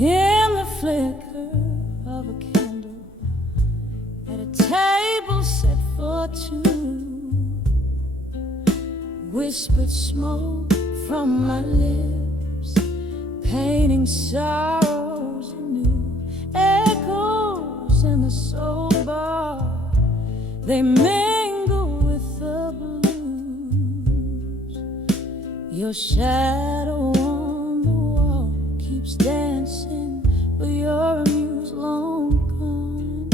in the flicker of a candle at a table set for two. Whispered smoke from my lips, painting sorrows anew. Echoes in the soul bar, they mingle with the blues. Your shadow on the wall keeps dancing, but you're a muse long gone.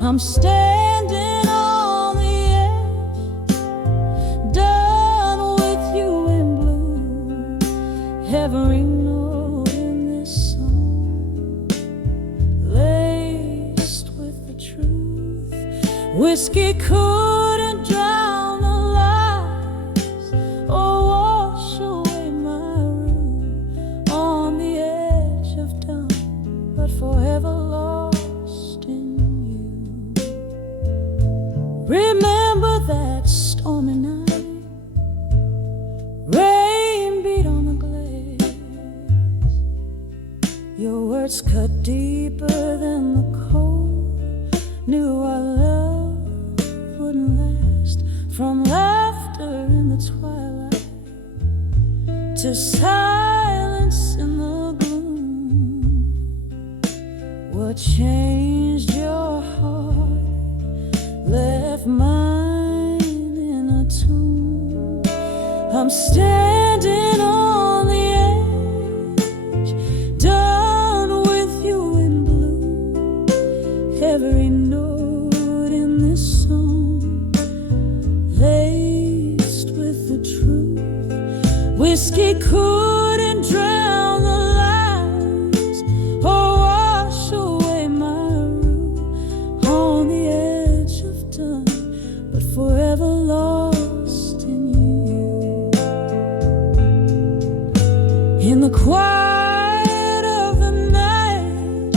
I'm standing on the edge, done with you in blue. Every note in this song laced with the truth. Whiskey couldn't drown the lies or wash away my room on the edge of dawn, but forever lost in you. Remember that stormy night, rain beat on the glass. Your words cut deeper than the cold. Knew our love wouldn't last. From laughter in the twilight to silence in the gloom. What changed your heart left mine in a tomb. I'm standing on the edge, done with you in blue. Every note in this song laced with the truth. Whiskey couldn't drown the lies or wash away my room on the edge of dawn, but forever lost in you. In the quiet of the night,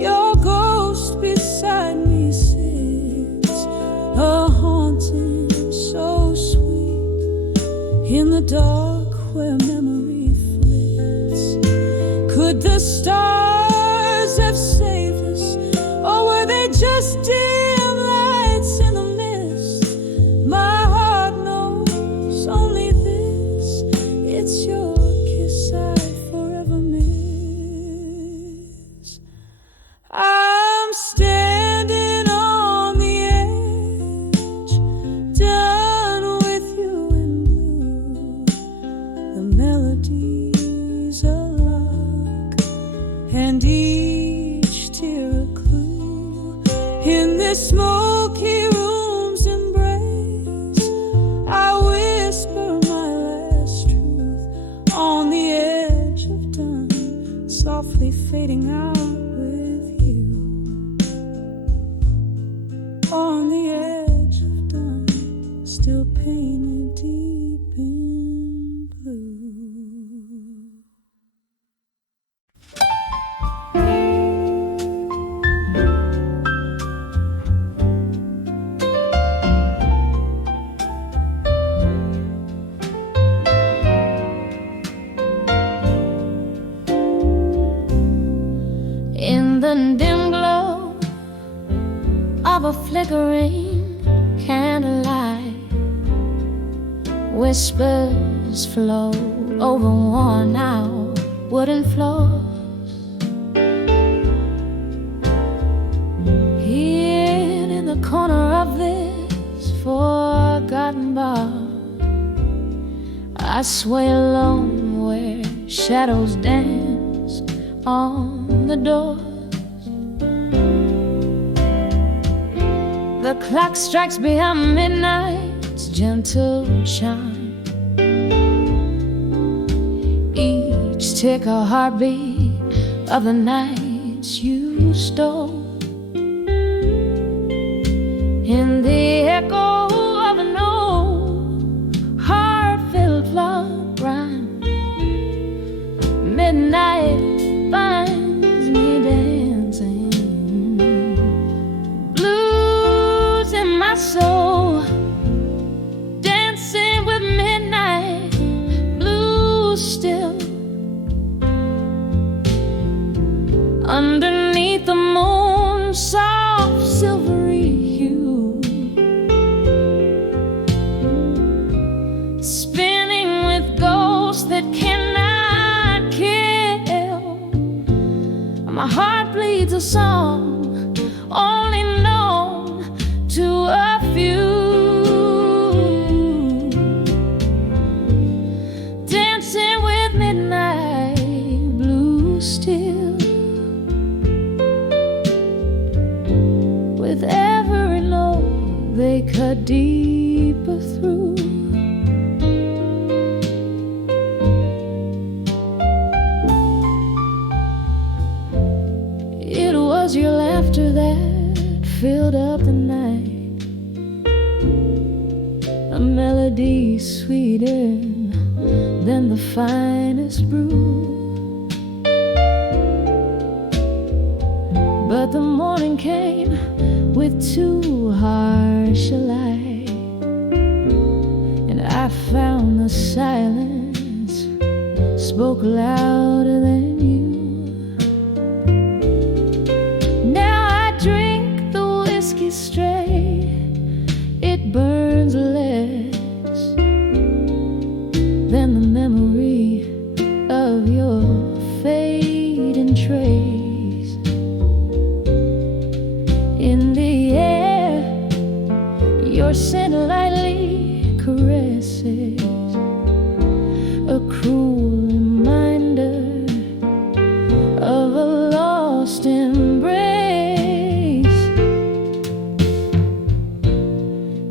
your ghost beside me sits, a haunting so sweet. In the dark where memory flits, could the stars have saved us, or were they just dim lights in the mist? My heart knows only this: it's your kiss I forever miss. I'm standing on the edge, done with you in blue. The melodies a lock, and each tear a clue. In this smoky room's embrace, I whisper my last truth on the edge of dawn, softly fading out with you. On the edge of dawn, still painted deep in blue. In the dim glow of a flickering candlelight, whispers flow over worn out wooden floors. Hid in the corner of this forgotten bar, I sway alone where shadows dance on the doors. The clock strikes beyond midnight's gentle chime, each tick a heartbeat of the nights you stole. In the echo of an old heartfelt love rhyme, midnight finds me dancing. Blues in my soul, dancing with midnight, blues still. underneath the moon's soft silvery hue, spinning with ghosts that cannot kill. My heart bleeds a song only known to a few, dancing with midnight blue still. With every note they cut deeper through. It was your laughter that filled up the night, a melody sweeter than the finest brew. But the morning came with too harsh a light, and I found the silence spoke louder than you. Now I drink the whiskey straight, it burns less than the memory of your fading trace. In the air, your scent lightly caresses, a cruel reminder of a lost embrace.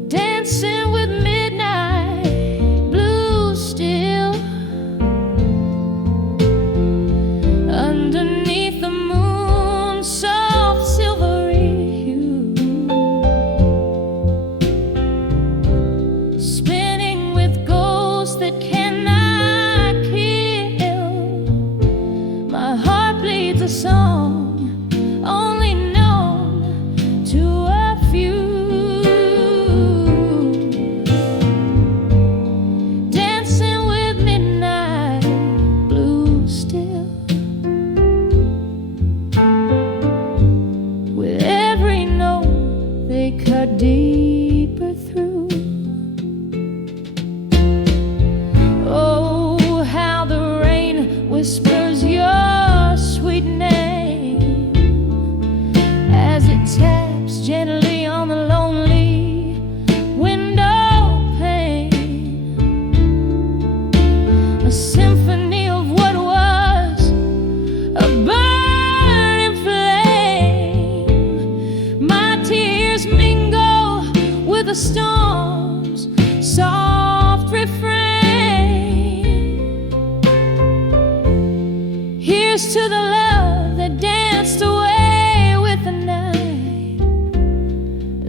Dancing with midnight blue still, underneath the moon's soft silvery hue, spinning with ghosts that cannot kill. My heart bleeds a song only known to a few, dancing with midnight blue still. With every note they cut deeper through. Oh, how the rain whispers your sweet name as it taps gently on the lonely window pane. A symphony of what was a burning flame. My tears mingle with the storm's soft refrain. Here's to the love that danced away with the night,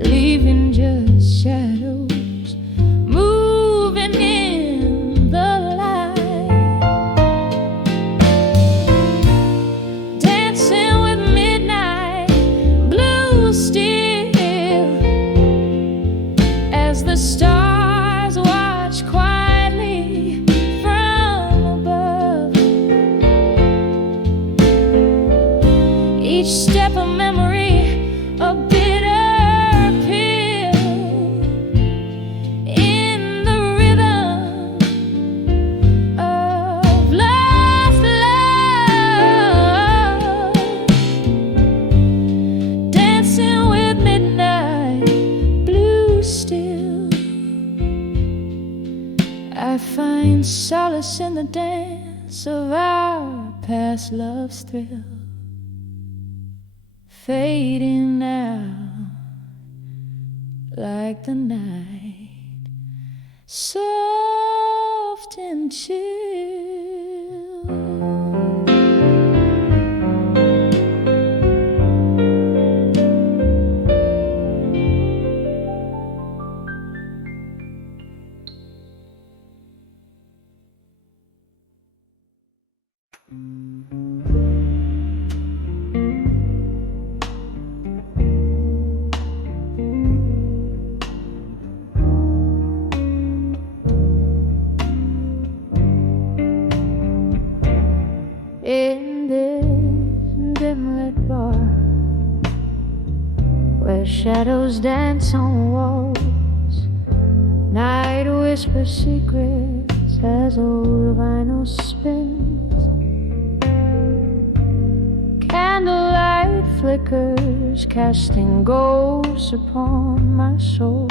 leaving just shadows moving in the light. Dancing with midnight blue still, as the stars watch quietly from above. Each step a memory, a bitter pill in the rhythm of lost love. Dancing with midnight blue still, I find solace in the dance of our past love's thrill, fading out like the night, soft and chill. In this dim-lit bar where shadows dance on walls. Night whispers secrets as old vinyl spins. Candlelight flickers, casting ghosts upon my soul.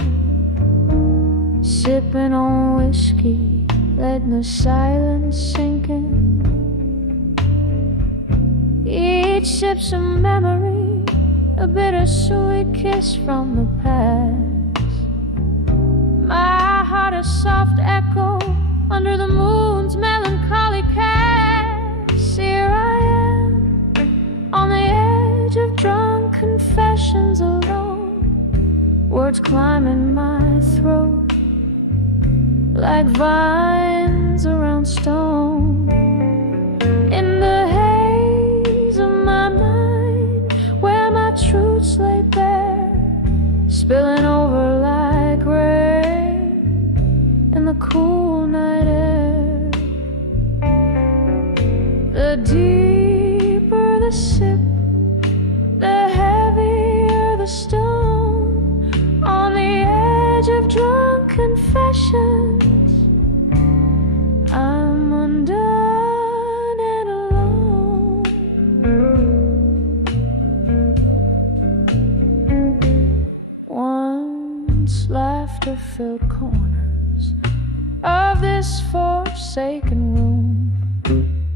Sipping on whiskey, letting the silence sink in. Each sip's a memory, a bittersweet kiss from the past. My heart a soft echo under the moon's melancholy cast. Here I am, on the edge of drunk confessions alone. Words climbing my throat like vines around stone. In the haze of my mind, where my truths lay bare, spilling over like rain in the cool night air. The deeper the sip, the heavier the stone. On the edge of drunk confessions, I'm undone and alone. Once laughter-filled corners of this forsaken room,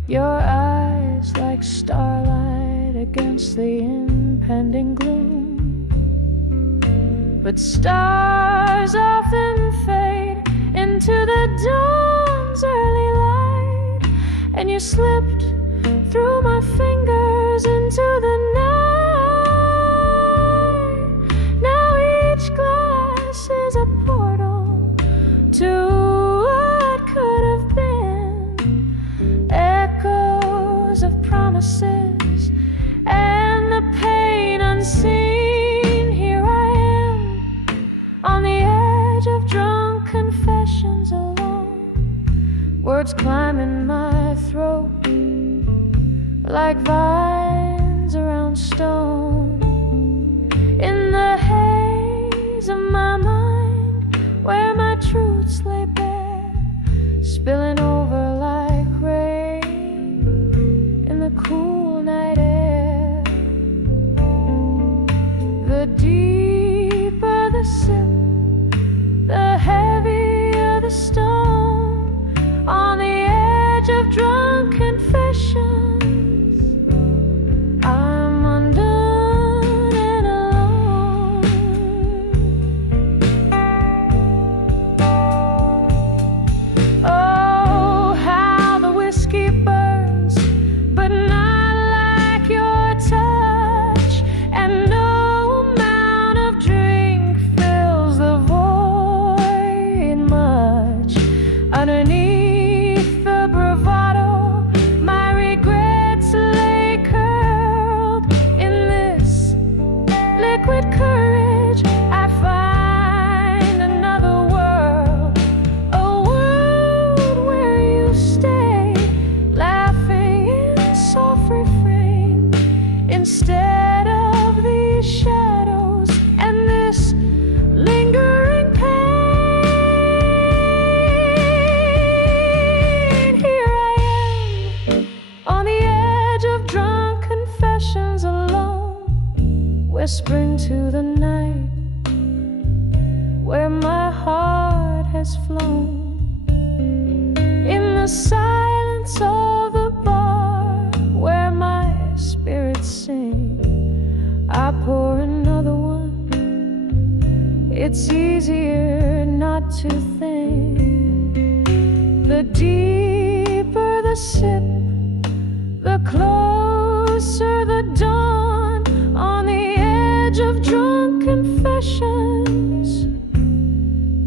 your eyes like starlight against the impending gloom. But stars often fade into the dawn's early light, and you slipped through my fingers into the night. Now each glass is a portal to what could have been, echoes of promises and the pain unseen. Here I am, on the edge of drunk confessions alone. Words climbing my throat like vines around stone. In the haze of my mind, where my truths lay bare, spilling over like rain in the cool night air. The deeper the sip, the heavier the stone. On the edge of drunk confessions, I'm undone and alone. Oh, how the whiskey burns, but not like your touch, and no amount of drink fills the void much. Underneath the bravado, my regrets lay curled. In this liquid courage, I find another world, a world where you stay, laughing in soft refrain, instead of these shadows and this lingering pain. Here I am, on the edge of drunk confessions alone, whispering to the night where my heart has flown. In the silence of the bar where my spirits sing, I pour another one. It's easier not to think. The deeper the sip, the closer the dawn. On the edge of drunk confessions,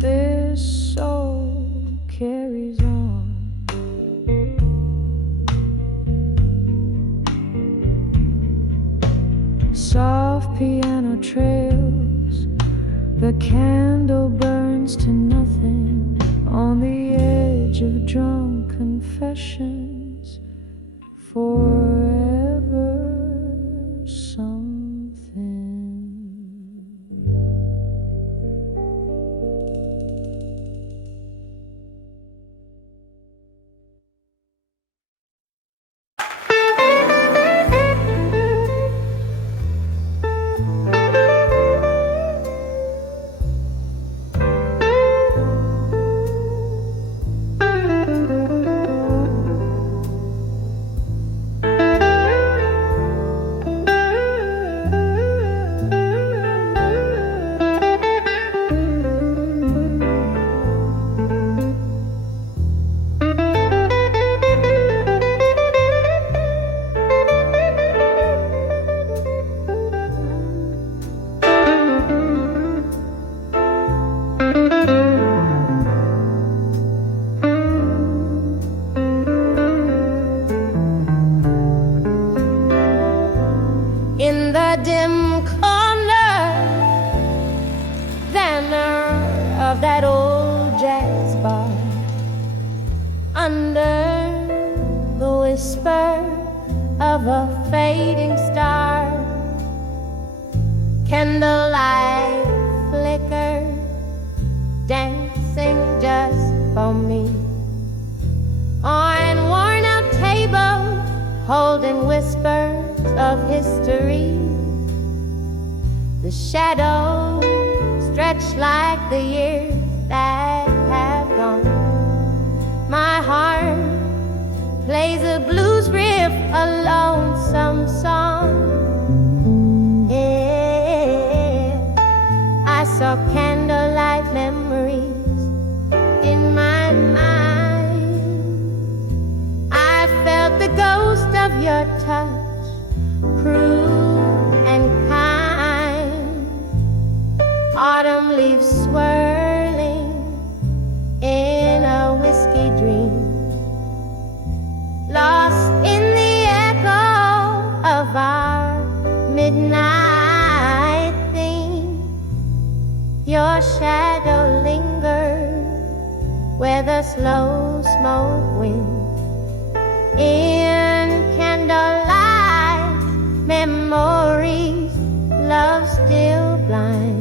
this soul carries on. Soft piano trails, the candle burns to nothing on the edge of drunk confessions forever. of a fading star. Candlelight flicker, dancing just for me. On worn-out table, holding whispers of history. The shadows stretch like the years that have gone. My heart plays a blues riff, a lonesome song. Yeah, I saw candlelight memories in my mind. I felt the ghost of your touch, cruel and kind. Autumn leaves swirling in a whiskey dream, lost in the echo of our midnight theme. Your shadow lingers where the slow smoke winds. In candlelight memories, love still blind.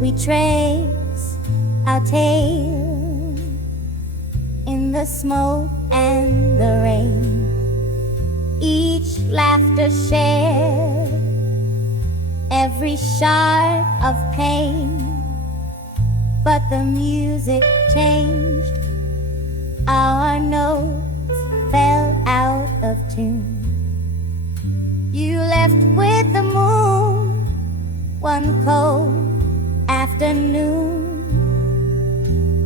We trace our tale in the smoke and the rain, each laughter shared, every shard of pain. But the music changed, our notes fell out of tune. You left with the moon one cold afternoon.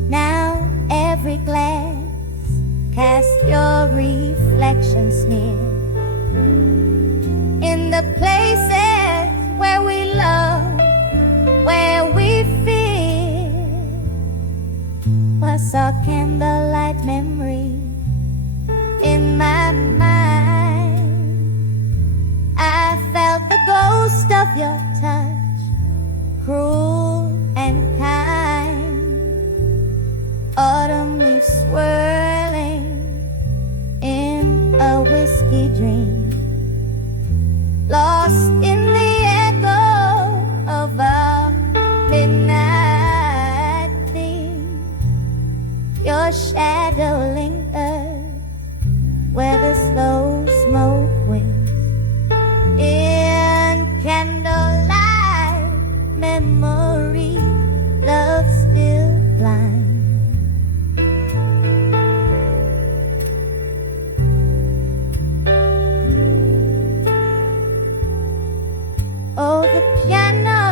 Now every glance casts your reflection sneer in the places where we love, where we fear. Was a candlelight memory in my mind. I felt the ghost of your touch, cruel and kind. Autumn leaves swirling in a whiskey dream, lost in the echo of our midnight theme. Your shadow lingers where the slow smoke winds. In candlelight memory, love still blind. Oh, the piano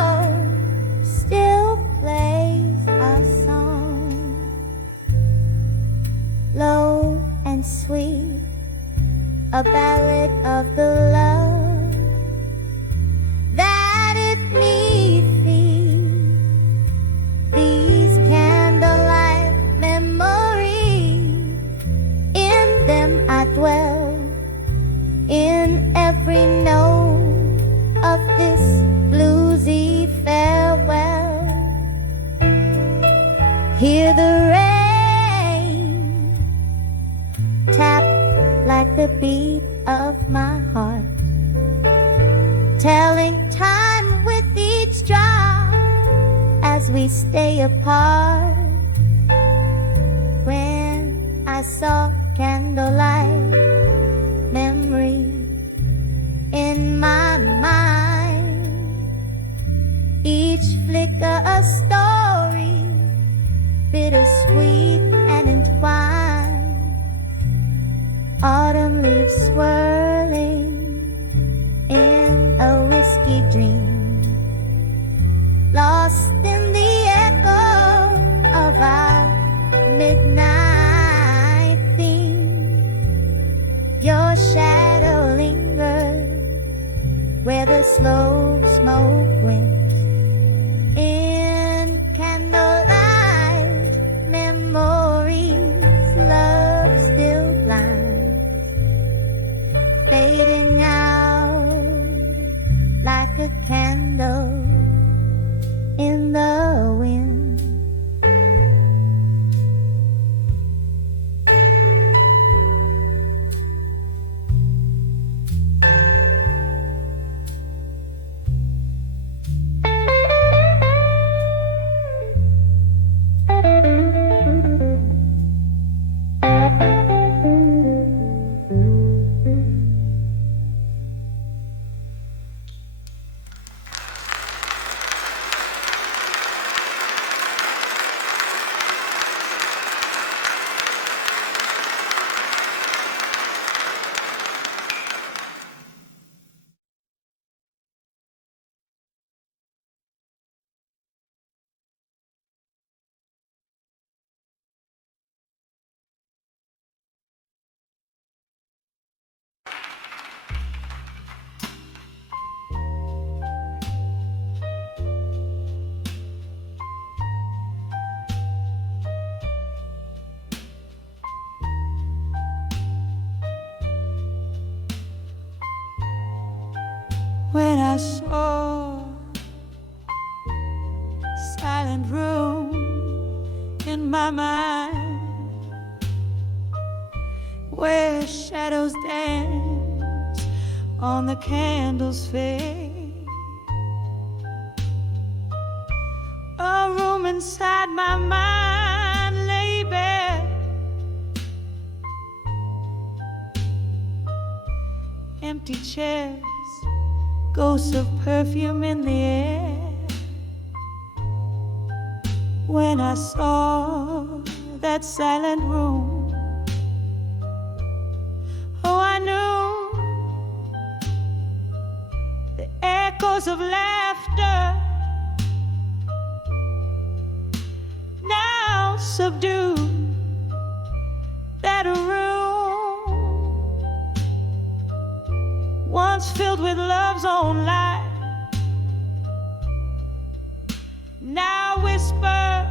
still plays our song, low and sweet, a ballad of the love that it need feed. These candlelight memories, in them I dwell, in every note of this bluesy farewell. Hear the rain tap like the beat of my heart, telling time with each drop as we stay apart. When I saw candlelight memory in my mind, each flicker a story, bittersweet and entwined. Autumn leaves swirling slow smoke winds in candlelight memories, love still blind, fading out like a candle in the wind. When I saw silent room in my mind, where shadows dance on the candle's fade, a room inside my mind lay bare, empty chairs, ghosts of perfume in the air. When I saw that silent room, oh, I knew the echoes of laughter now subdued that room once filled with love's own light, now whispers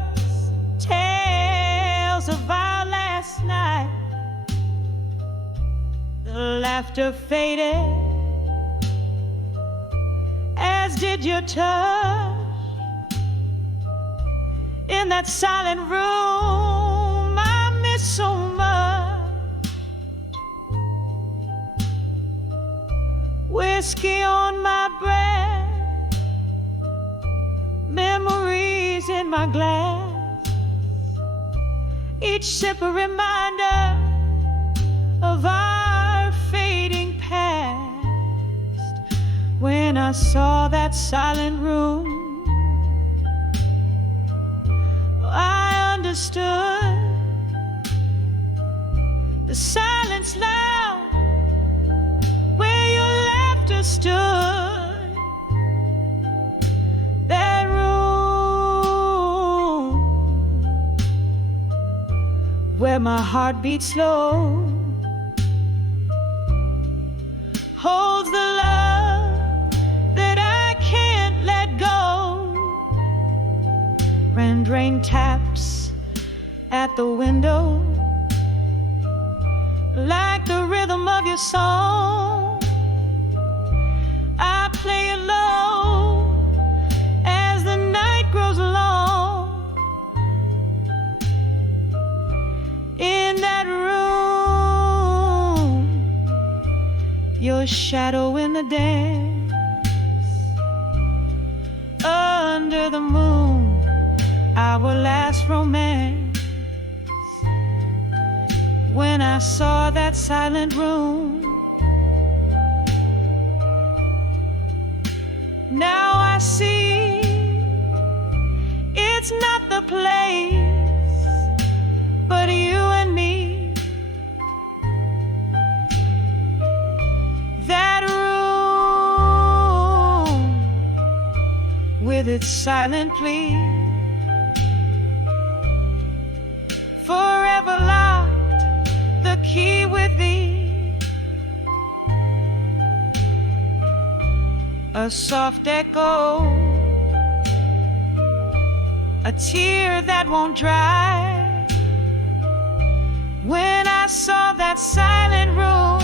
tales of our last night. The laughter faded, as did your touch. In that silent room I miss so much. Whiskey on my breath, memories in my glass, each sip a reminder of our fading past. When I saw that silent room, I understood the silence loud where your laughter stood. That room where my heart beats slow holds the love that I can't let go. Rain taps at the window like the rhythm of your song. I play it low as the night grows long. In that room, your shadow in the dance, under the moon, our last romance. When I saw that silent room, now I see it's not the place, but you and me. That room with its silent plea, forever locked, the key with thee. a soft echo, a tear that won't dry. When I saw that silent room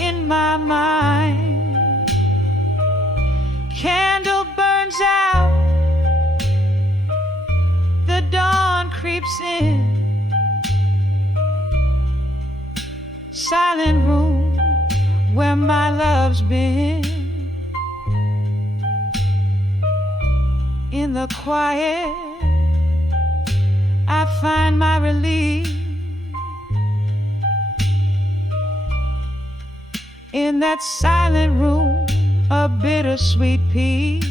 in my mind, candle burns out, the dawn creeps in. Silent room where my love's been. In the quiet, I find my relief. In that silent room, a bittersweet peace.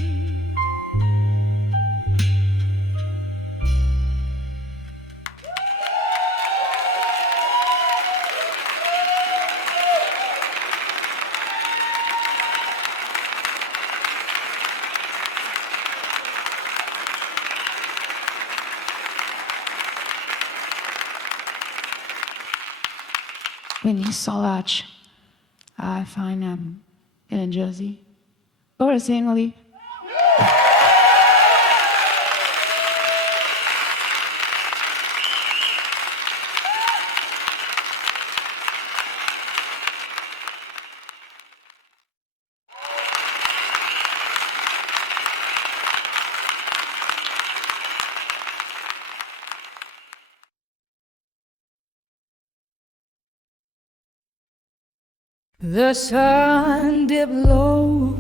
When you Solach, I find them in Jersey or a singly. The sun dipped low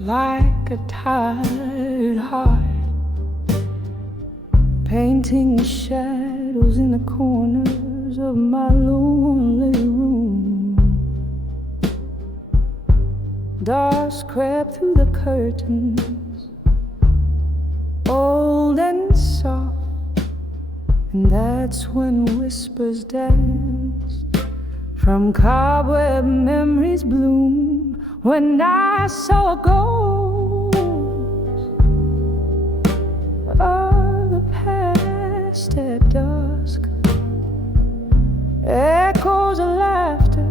like a tired heart, painting shadows in the corners of my lonely room. Dusk crept through the curtains, old and soft, and that's when whispers danced from cobweb memories bloom. When I saw a ghost of the past at dusk, echoes of laughter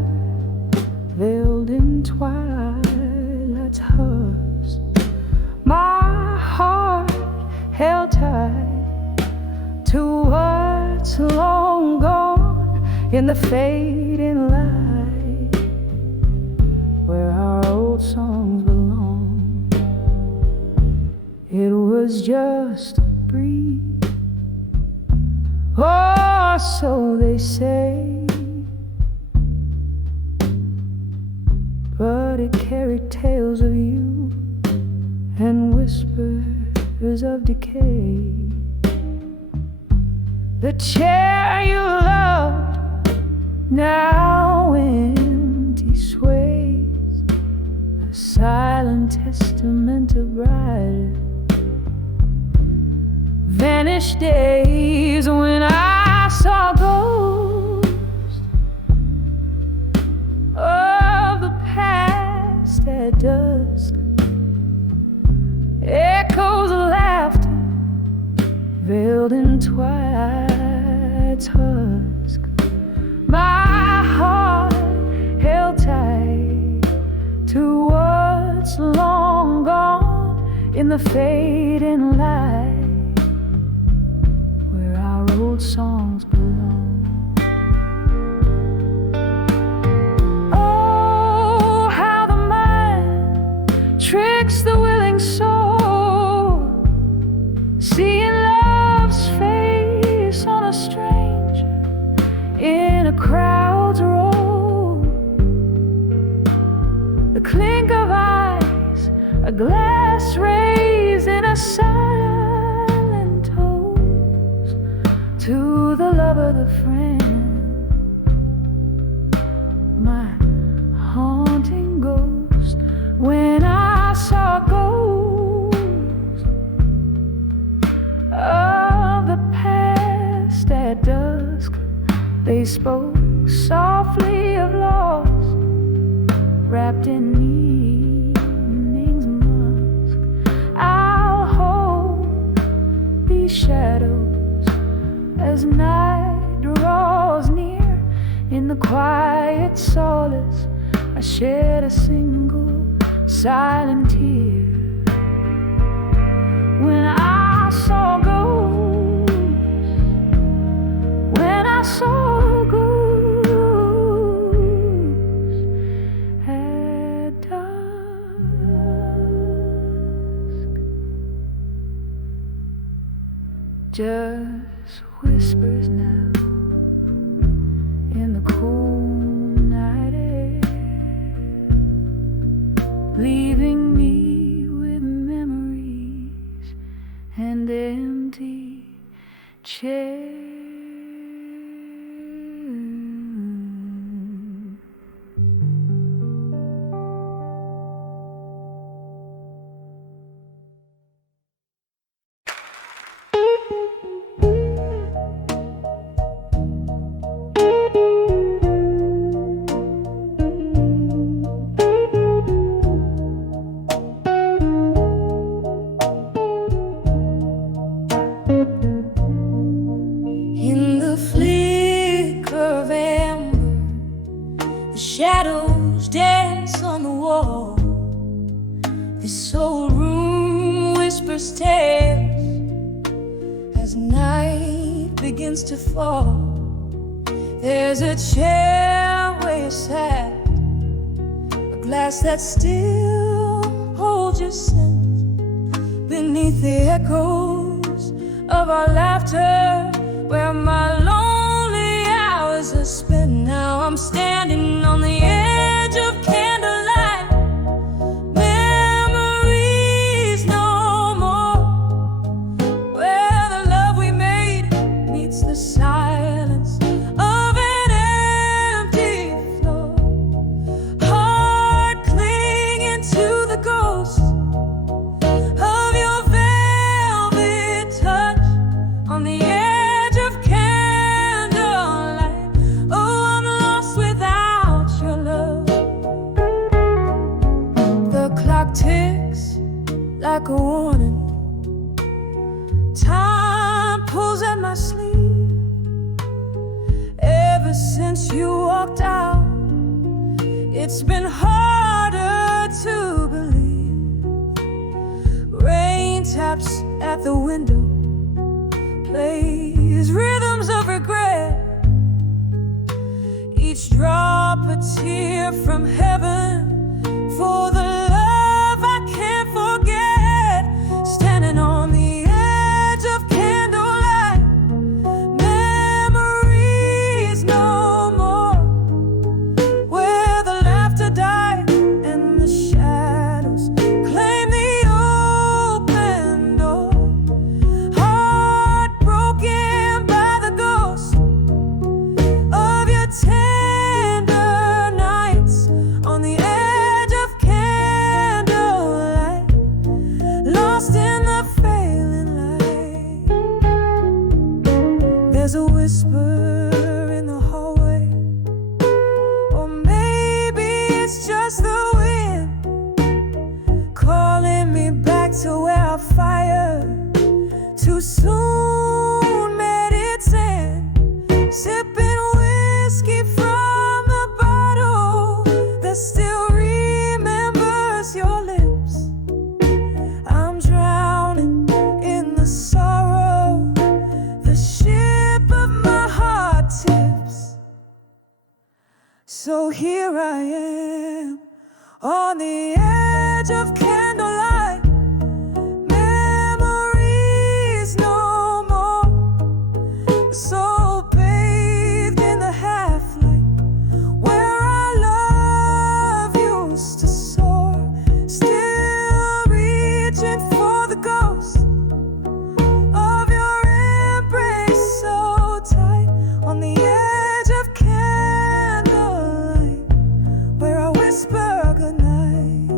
veiled in twilight's husk. My heart held tight to what's long gone in the fading light, where our old songs belong. It was just a breeze, or so they say, but it carried tales of you and whispers of decay. The chair you loved now empty sways, a silent testament of brighter vanished days. When I saw ghosts of the past at dusk, echoes of laughter veiled in twilight's husk. My heart held tight to what's long gone in the fading light, where our old songs belong. Oh, how the mind tricks the willing soul, seeing love's face on a stranger in a crowd's row. The clink of eyes, a glass raised in a silent toast to the lover, the friend, my haunting ghost. When I saw ghosts of the past at dusk, they spoke softly of loss, wrapped in evening's musk. I'll hold these shadows as night draws near In the quiet solace, I shed a single silent tear. When I saw ghosts, when I saw ghosts at dusk, just whispers now in the cool night air, leaving me with memories and empty chairs. In the flicker of amber, the shadows dance on the wall. This old room whispers tales as night begins to fall. There's a chair where you sat, a glass that still holds your scent, beneath the echoes of our laughter, where my lonely hours are spent. Now I'm standing on the edge of candlelight. Memories no more, where the love we made meets the silence of an empty floor. Heart clinging to the ghost of your velvet touch on the edge of candlelight. Oh, I'm lost without your love. The clock ticks like a warning. Time pulls at my sleeve. Ever since you walked out, it's been harder to believe. Rain taps at the window, plays rhythms of regret. Each drop a tear from heaven for the love I can't forget. Standing on the edge of candlelight, memories no more, where the laughter died and the shadows claim the open door. Heartbroken by the ghost of your tender nights on the edge of candlelight, lost in the failing light. There's a whisper in the hallway, or maybe it's just the wind calling me back to where our fire too soon met its end. Sipping whiskey from the bottle that still remembers your lips. I'm drowning in the sorrow, the ship of my heart tips. So here I am on the edge of candlelight. Memories no more, so bathed in the half-light, where our love used to soar, still reaching for the ghost of your embrace so tight on the edge of candlelight, where I whisper goodnight.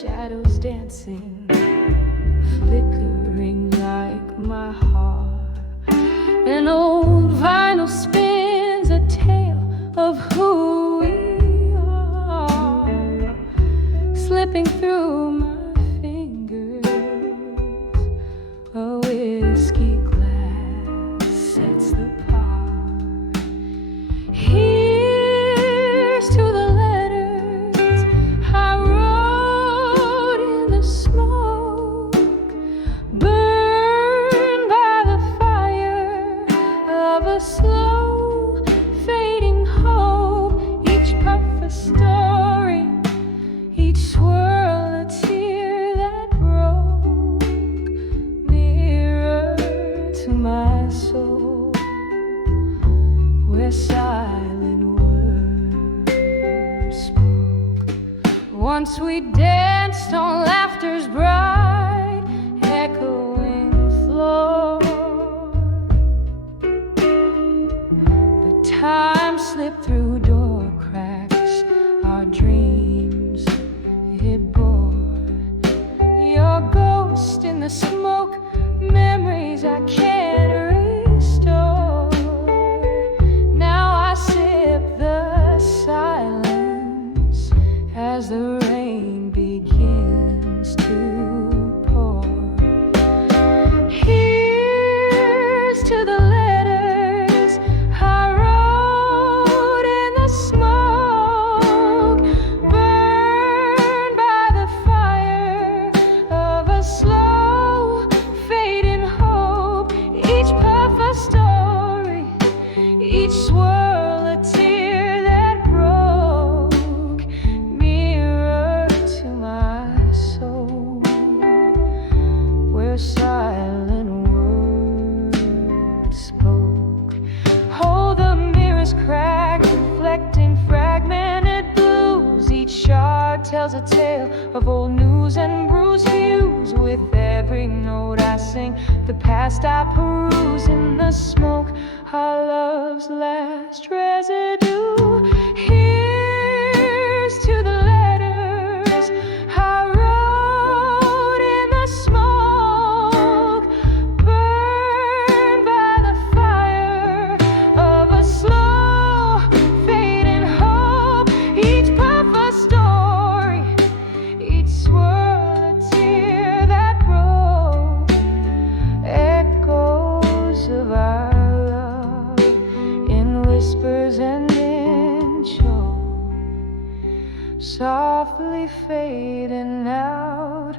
shadows dancing, flickering like my heart. An old vinyl spins a tale of who we are, slipping through my fingers. A whiskey glass sets the part. Here's to the letters I wrote in the smoke, burned by the fire of a slow fading hope. Each puff a story, each swirl a tear that broke, mirror to my soul, where silent words spoke. Once we danced on laughter's bright echoing floor, but time slipped through door cracks, our dreams it bore. Your ghost in the smoke, memories I can't restore. Now I sip the silence as the rain begins to pour. Here's to the letters I wrote in the smoke, burned by the fire of a slow fading hope. Each puff a story, each swirl a tear that broke, mirror to my soul, where silent words spoke. Hold the mirrors cracked, reflecting fragmented blues. Each shard tells a tale of old news and bruised views. With every note I sing, the past I peruse in the smoke, our love's last residue. Here's to the letters I wrote in the smoke, burned by the fire of a slow fading hope. Each puff a story, each swirl a tear that broke, echoes of our love in whispers and in choke, softly fading out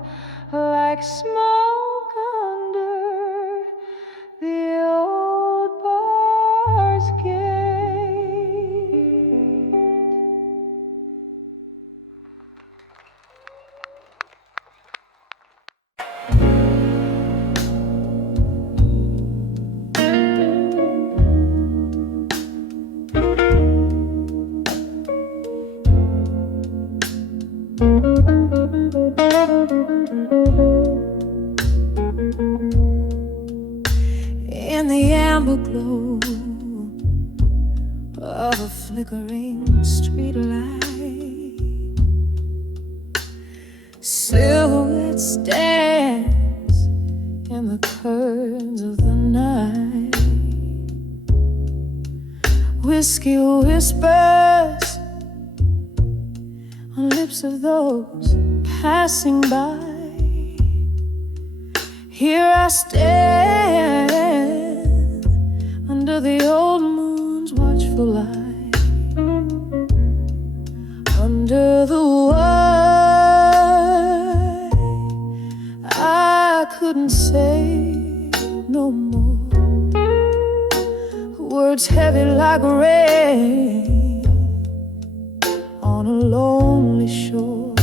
like smoke under the old bar's gate. In the amber glow of a flickering street light, silhouettes dance in the curtains of the night. Whiskey whispers on lips of those passing by. Here I stand under the old moon's watchful light, under the why I couldn't say no more. Words heavy like rain on a lonely shore.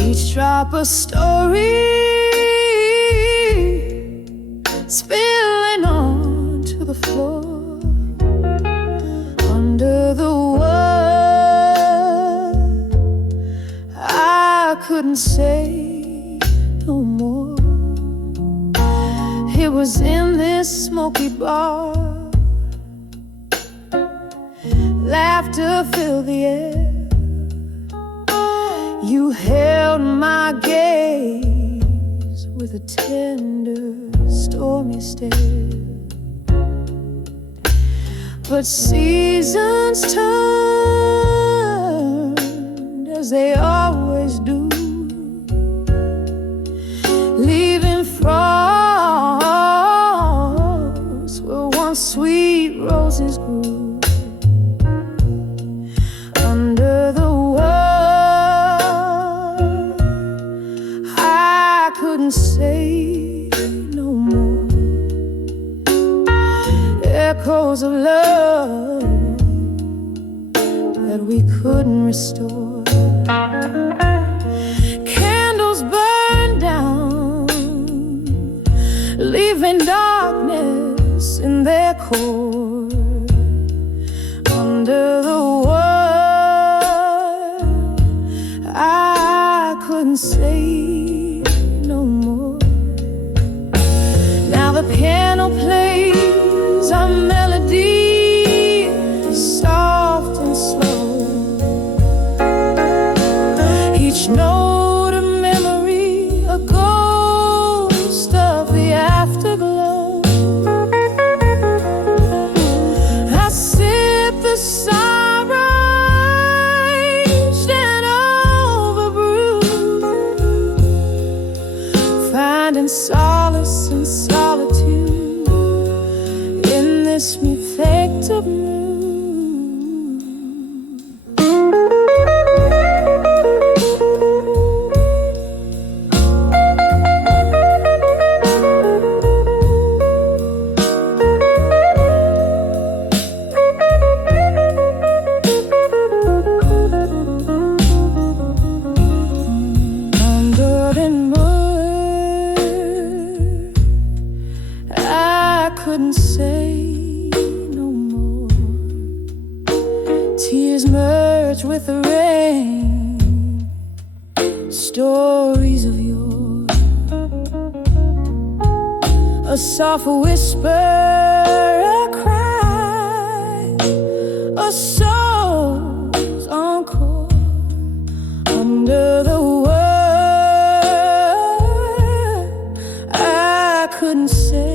Each drop a story spilling onto the floor. Under the word I couldn't say no more. It was in this smoky bar, laughter filled the air. You held my gaze with a tender, stormy stare. But seasons turned as they always do, leaving frost where once sweet roses grew. Under the world, I couldn't say no more. Echoes of love that we couldn't restore. Candles burned down, leaving darkness in their core. Under the world, I couldn't say no more. Now the piano plays a melody, soft and slow. Each note a memory, a ghost of the afterglow. I sip the sunrise and overbrew, finding solace in solitude in this reflective mood. Couldn't say no more. Tears merged with the rain, stories of yore. A soft whisper, a cry, a soul's encore. Under the world, I couldn't say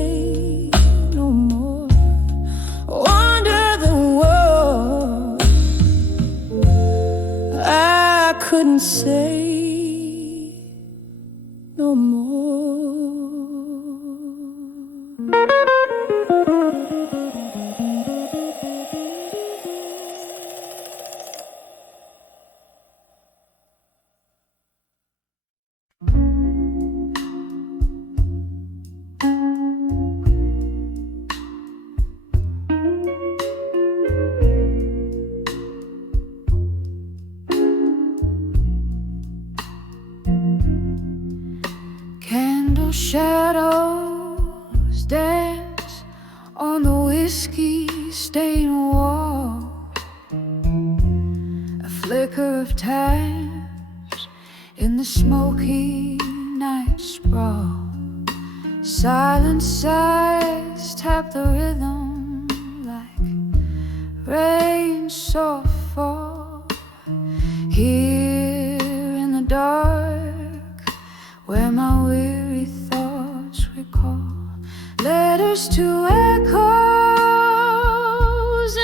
couldn't say no more. Shadows dance on the whiskey-stained wall. A flicker of times in the smoky night sprawl. Silent sighs tap the rhythm like rain soft fall. Here in the dark, where my weary thoughts recall letters to echoes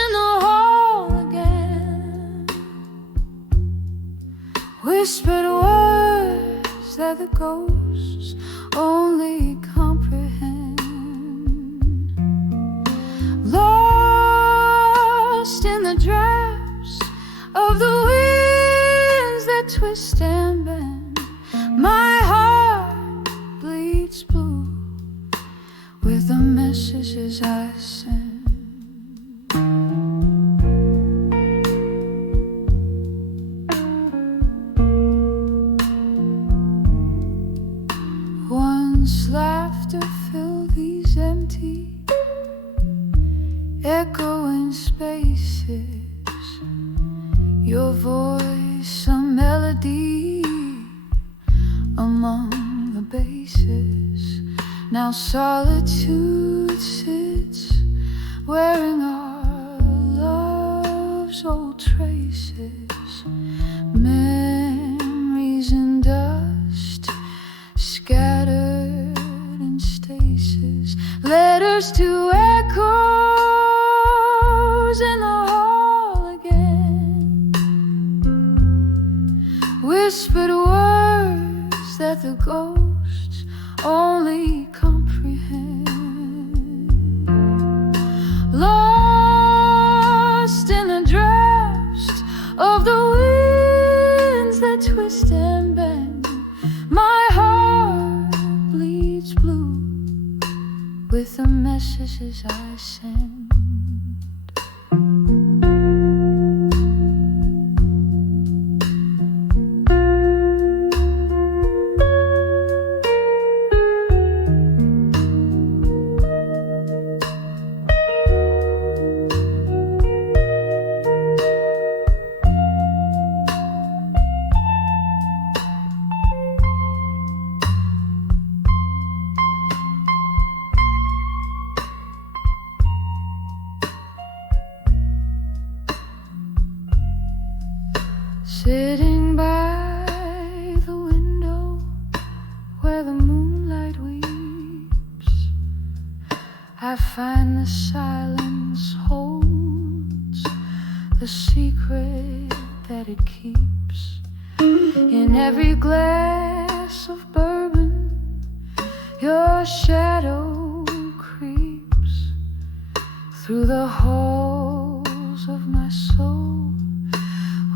in the hall again, whispered words that the ghosts only comprehend. Lost in the drafts of the winds that twist and bend, my heart bleeds blue with the messages I send. Once laughter filled these empty, echoing spaces. Your voice, a melody among the bases. Now solitude sits wearing our love's old traces. Memories whispered words that the ghosts only comprehend. Lost in the drafts of the winds that twist and bend, my heart bleeds blue with the messages I send. Sitting by the window where the moonlight weeps, I find the silence holds the secret that it keeps. In every glass of bourbon, your shadow creeps through the halls of my soul,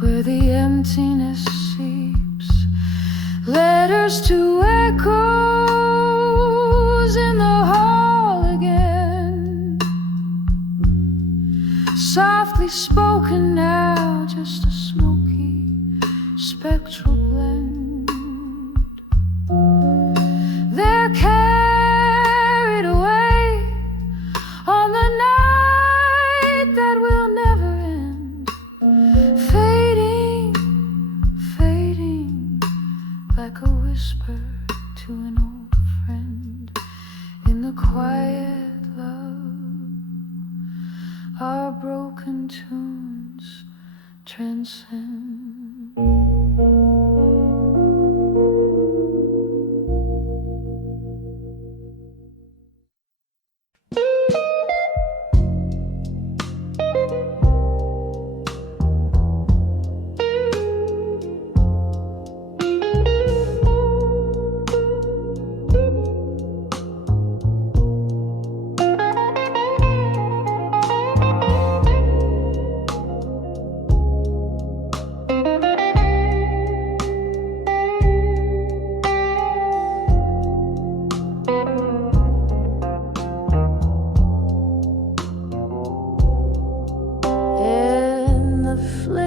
where the emptiness seeps. Letters to echoes in the hall again, softly spoken now, just a smoky, spectral blend. They're carried away on the night that will never end, fading like a whisper to an old friend. In the quiet love, our broken tunes transcend.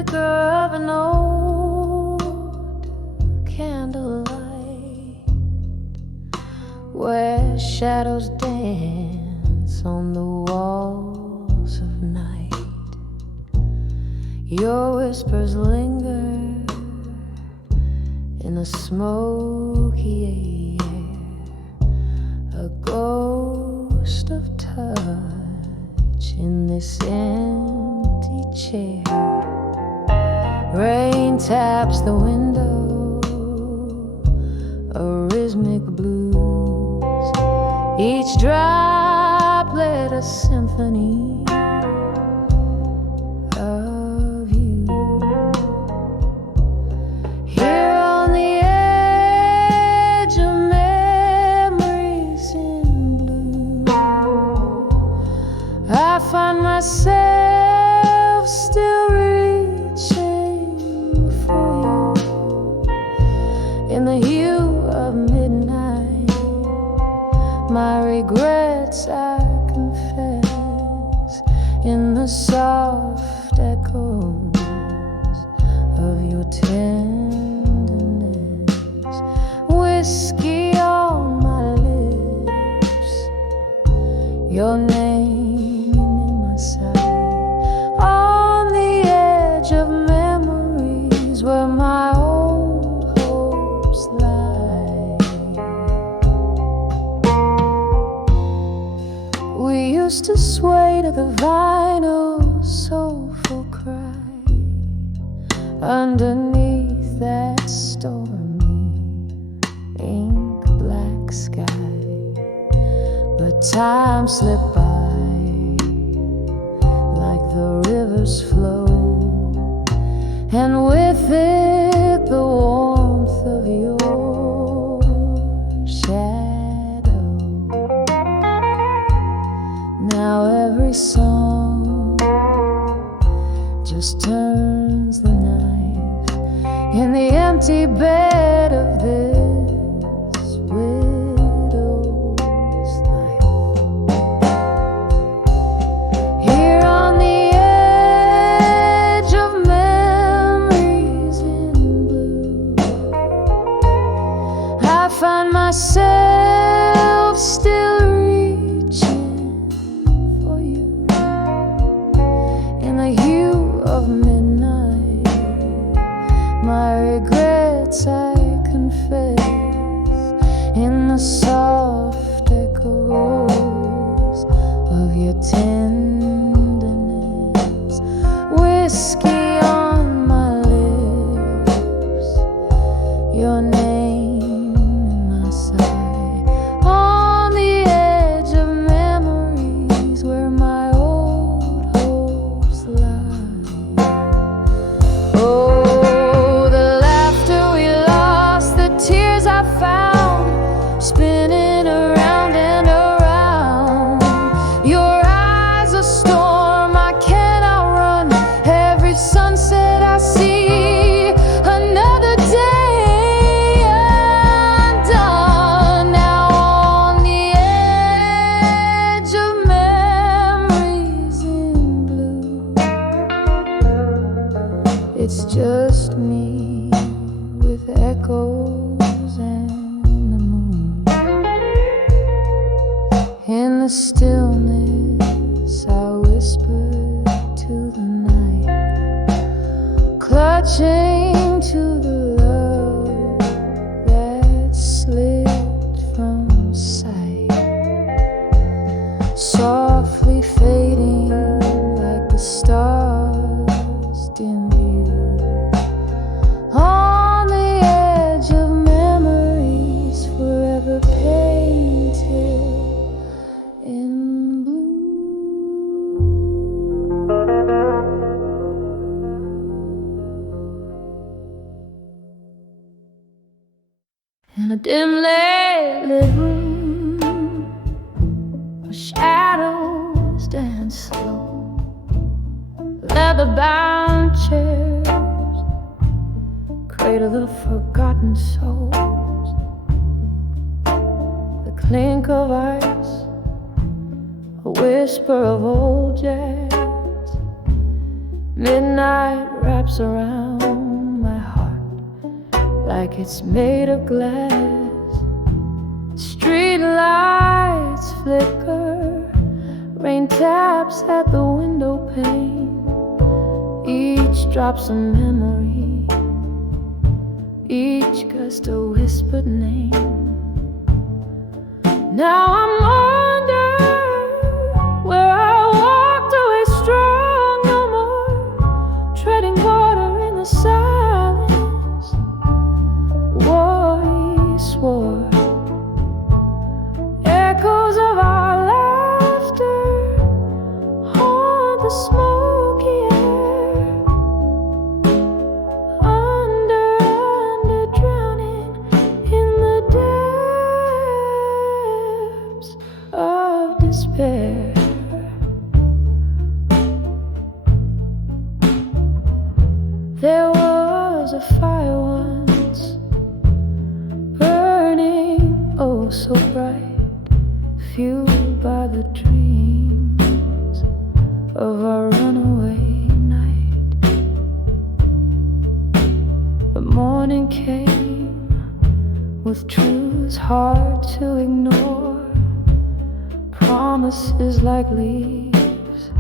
Of an old candlelight, where shadows dance on the walls of night, your whispers linger in the smoky air, a ghost of touch in this empty chair. Rain taps the window, a rhythmic blues, each droplet a symphony of you. Here on the edge of memories in blue, I find myself still in the hue of midnight. My regrets I confess in the soft echoes of your tenderness. Whiskey on my lips, your name in my sight, on the edge of memories where my old hopes lie. We used to sway to the vinyl's soulful cry underneath that stormy ink black sky. But time slipped by like the river's flow, and with it the warmth empty bed of this widow's life. Here on the edge of memories in blue, I find myself still reaching for you in the hue of midnight. My regrets I confess in the soft echoes of your tenderness. Whiskey on my lips, your name in my sigh. On the edge of memories where my old hopes lie. Oh, the laughter we lost, the tears I found, spinning around and around. Your eyes a storm I cannot run. Every sunset I see, another day undone. Now on the edge of memories in blue, it's just me with echoes and the moon. In the stillness I whisper to the night, clutching to the love that slipped from sight, softly fading like the stars dim view. On the edge of memories, forever painted in blue. In a dim lit room, where shadows dance slow, leather-bound chairs cradle of forgotten souls. The clink of ice, a whisper of old jazz. Midnight wraps around my heart like it's made of glass. Street lights flicker, rain taps at the window pane. Each drop's a memory, each gust a whispered name. Now I'm under where I walked away strong no more, treading water in the silence. War we swore, echoes of our laughter haunt the smoky air. Under, drowning in the depths of despair. There was a fire once, burning oh so bright, fueled by the dreams of our runaway night. The morning came with truths hard to ignore, promises like leaves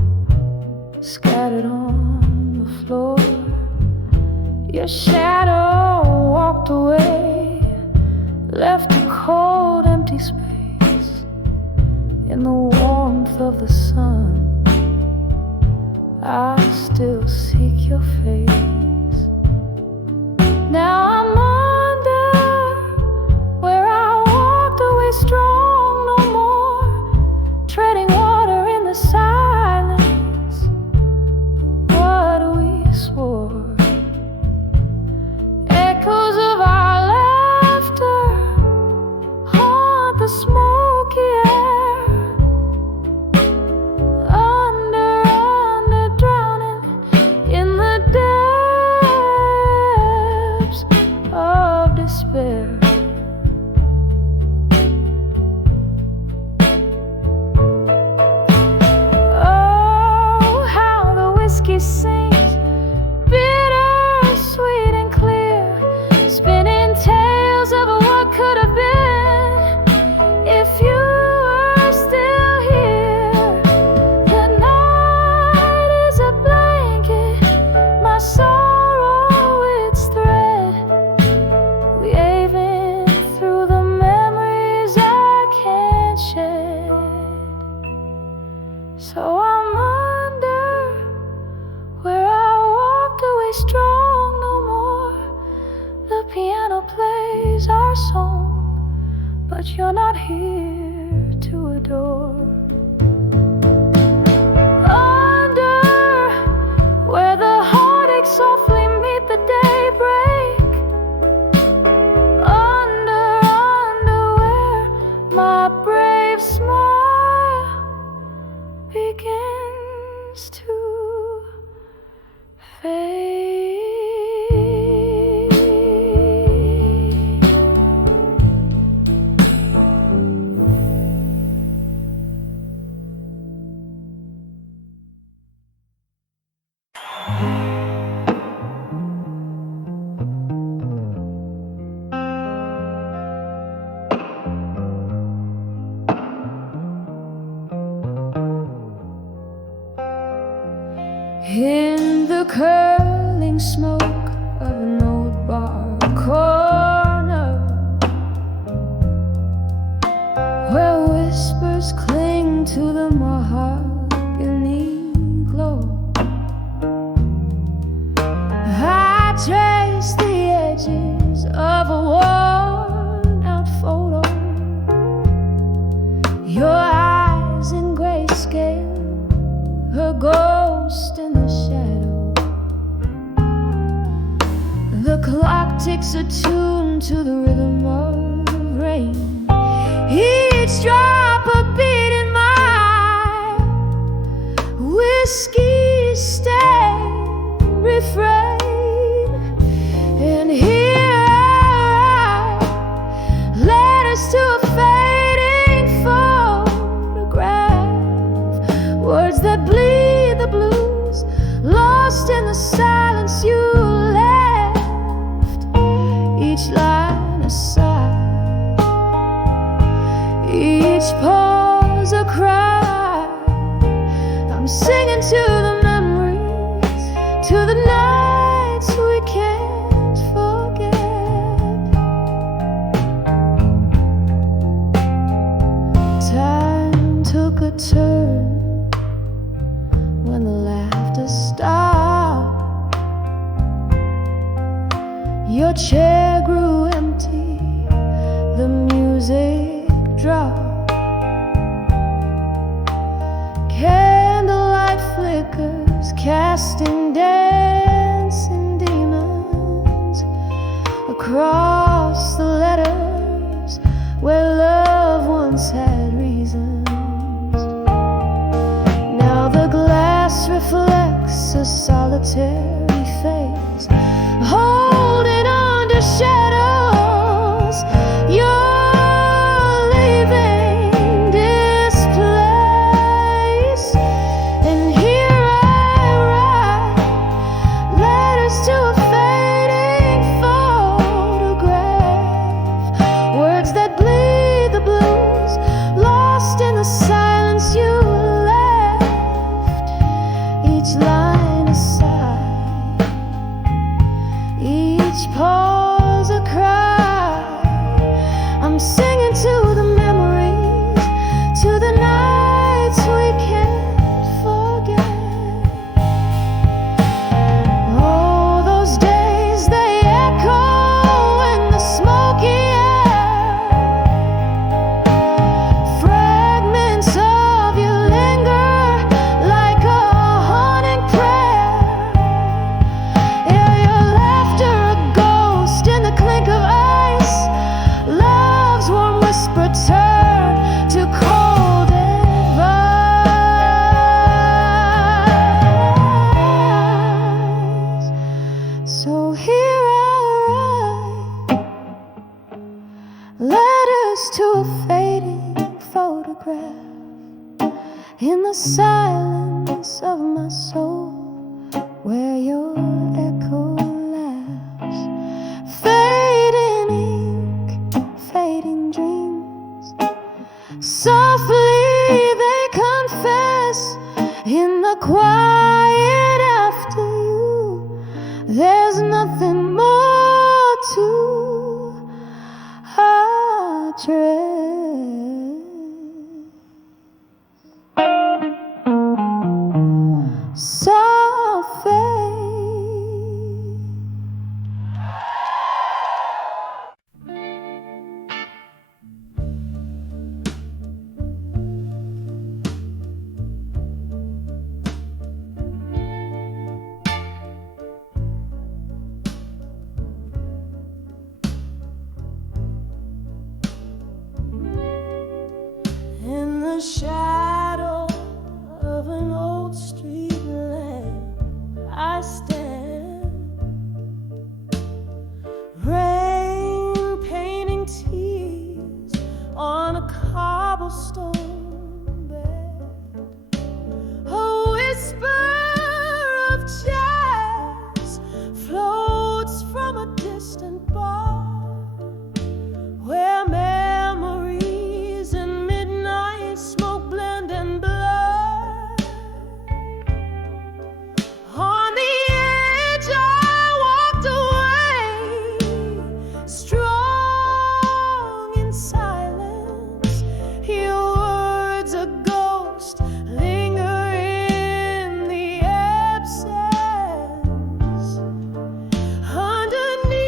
scattered on the floor. Your shadow walked away, left a cold empty space. In the warmth of the sun, I still seek your face. Now I'm under where I walked away strong no more, treading water in the silence. What we swore, echoes of our laughter haunt the smoky air. Under, drowning in the depths despair. Oh, how the whiskey sings, bitter, sweet and clear, spinning tales of what could have been if you were still here. The night is a blanket, my sorrow its thread, weaving through the memories I can't shed. So I'm under where I walked away strong no more. The piano plays our song, but you're not here to adore. Under where the heartaches softly meet the daybreak. Under where my brave smile begins to fade. In the curling smoke of an old bar corner, where whispers cling to the mahogany glow, I trace the edges of a worn-out photo, your eyes in grayscale, her ghost in the shadow. The clock ticks attuned to the rhythm of rain, each drop a beat in my whiskey stained refrain. And here I write letters to a fading photograph, words that bleed the blues, lost in the silence you left, each line a sigh, each pause a cry. I'm singing to the memories, to the nights we can't forget. Time took a turn when the laughter stopped. Your chair grew empty, the music dropped. Candlelight flickers, casting dancing demons across the letters where love once had reasons. Now the glass reflects a solitary face, holding under shadows. You're leaving this place, and here I write letters to a fading photograph, words that bleed the blues, lost in the silence you left, each line a sigh, fading photograph in the silence of my soul, where your echo laughs. Fading ink, fading dreams, softly they confess in the quiet after you. There's nothing more to address. Soft fade. In the shadow of an old street lamp, I stand, rain painting tears on a cobblestone bed. A whisper of jazz floats from a distant bar, where memories and midnight smoke blend and blur. On the edge I walked away, strong in silence. Your words a ghost linger in the absence. Underneath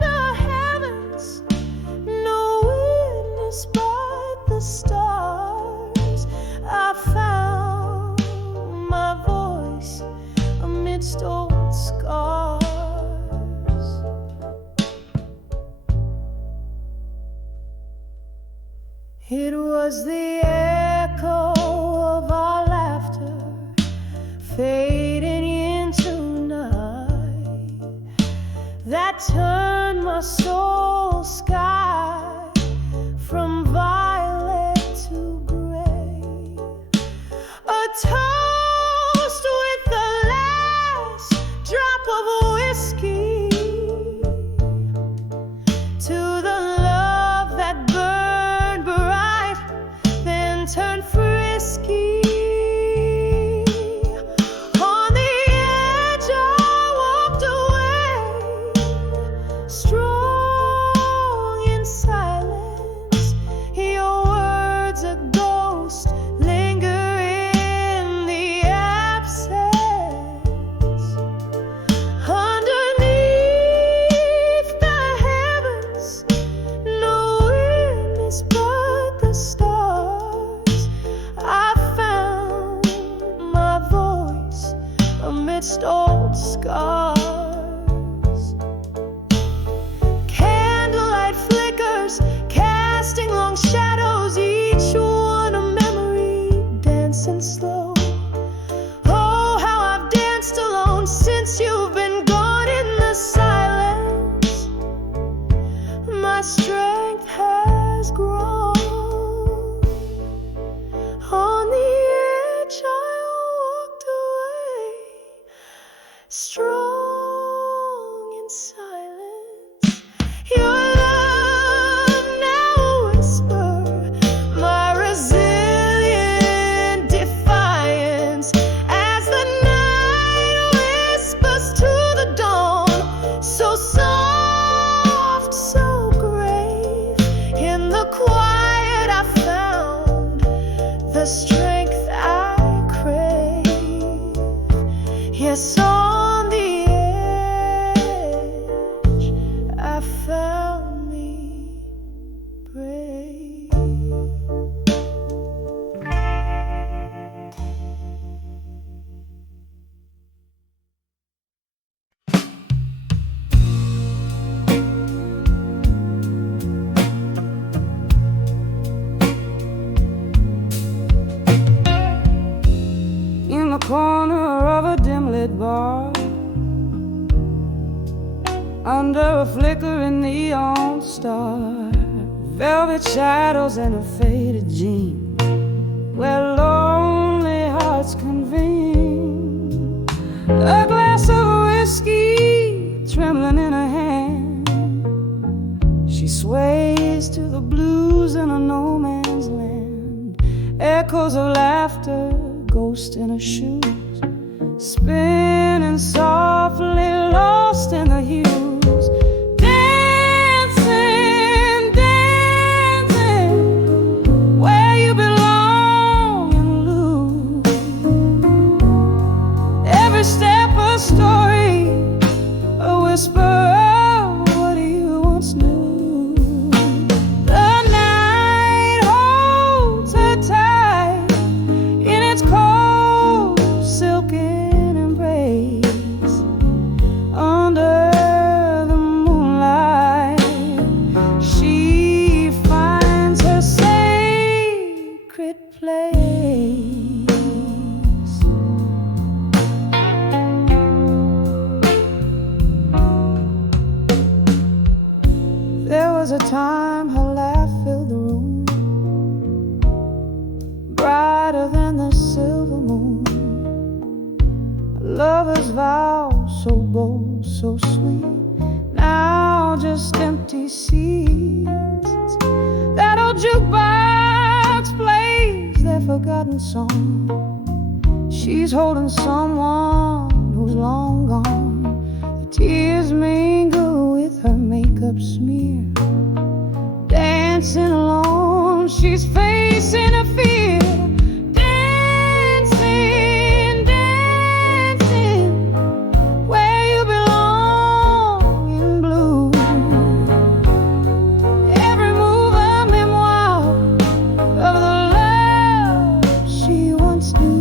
the heavens, no witness but the stars. I found my voice amidst old scars. It was the echo of our laughter fading into night that turned my soul sky from violet to gray. A toast with the last drop of whiskey to the love that burned bright, then turned frisky. On the edge I walked away, strong in silence. Your words a ghost linger in the absence. Underneath the heavens, no witness but the stars. I found my voice amidst old scars. Candlelight flickers, casting long shadows, each one a memory dancing slow. Oh, how I've danced alone since you've been gone. In the silence, my strength has grown. On the edge I walked away, strong in silence. Your love now a whisper, my resilient defiance, as the night whispers to the dawn, so soft, so grave. In the quiet I found the strength I crave. Yes, on the edge I found me brave. In the corner of a dim-lit bar, under a flickering neon star, velvet shadows and a faded jean, where lonely hearts convene. A glass of whiskey trembling in her hand, she sways to the blues in a no man's land. Echoes of laughter, ghost in her shoes, spinning softly, lost in the hues. She's holding someone who's long gone. The tears mingle with her makeup smear. Dancing alone, she's facing a fear. Dancing, dancing, where you belong in blue. Every move a memoir of the love she once knew.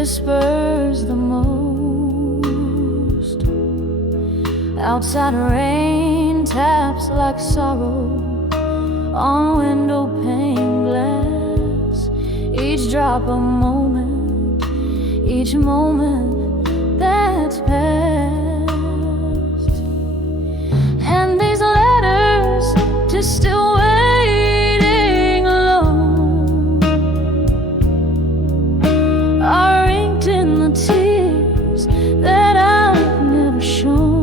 whispers the most. Outside rain taps like sorrow on window pane glass. Each drop a moment, each moment that's past. And these letters just still waiting alone are inked in the tears that I've never shown.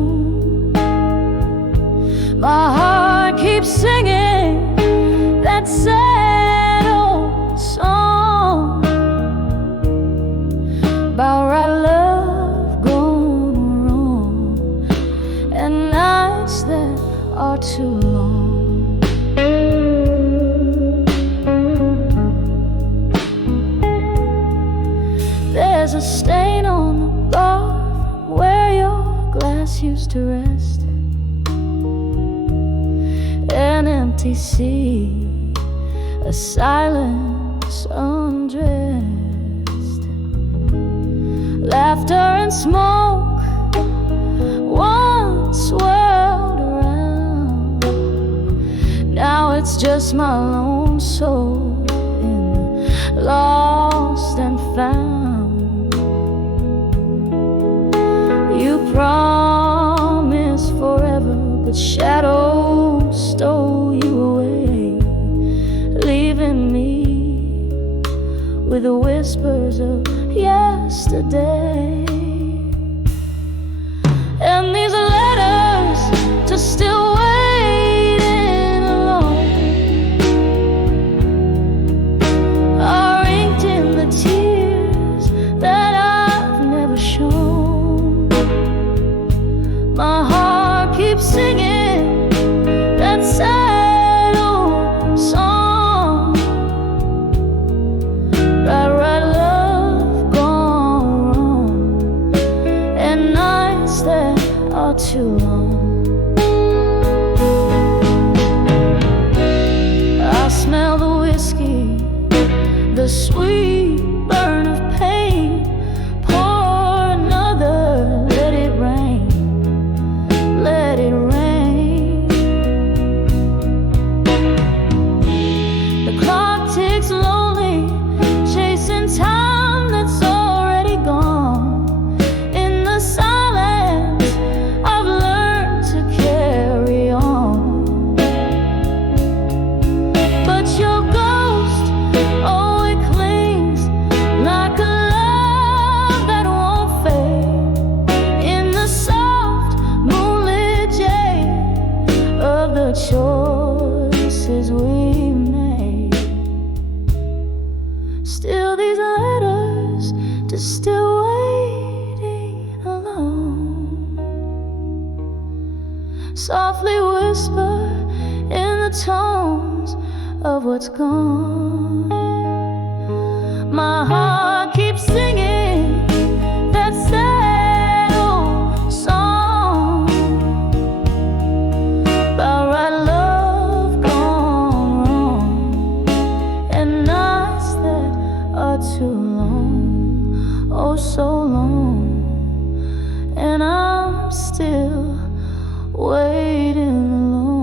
My heart keeps singing that sad old song about right love gone wrong and nights that are too long. There's a stain on the bar where your glass used to rest. An empty sea, a silence undressed. Laughter and smoke once swirled around. Now it's just my lone soul in lost and found. You promised forever, but shadows stole you away, leaving me with the whispers of yesterday. And these letters just still waiting alone are inked in the tears that I've never shown. My heart keeps singing that sad old song about right love gone wrong and nights that are too long. I smell the whiskey, the sweet burn of pain. Pour another, let it rain, let it rain. The clock ticks lonely, chasing time that's already gone. In the silence, I've learned to carry on. But your ghost, oh, it clings like a love that won't fade. In the soft moonlit shade of the choices we made. Still these letters just still waiting alone. Softly whisper in the tones of what's gone. My heart keeps singing that sad old song about right love gone wrong and nights that are too long, oh so long, and I'm still waiting alone.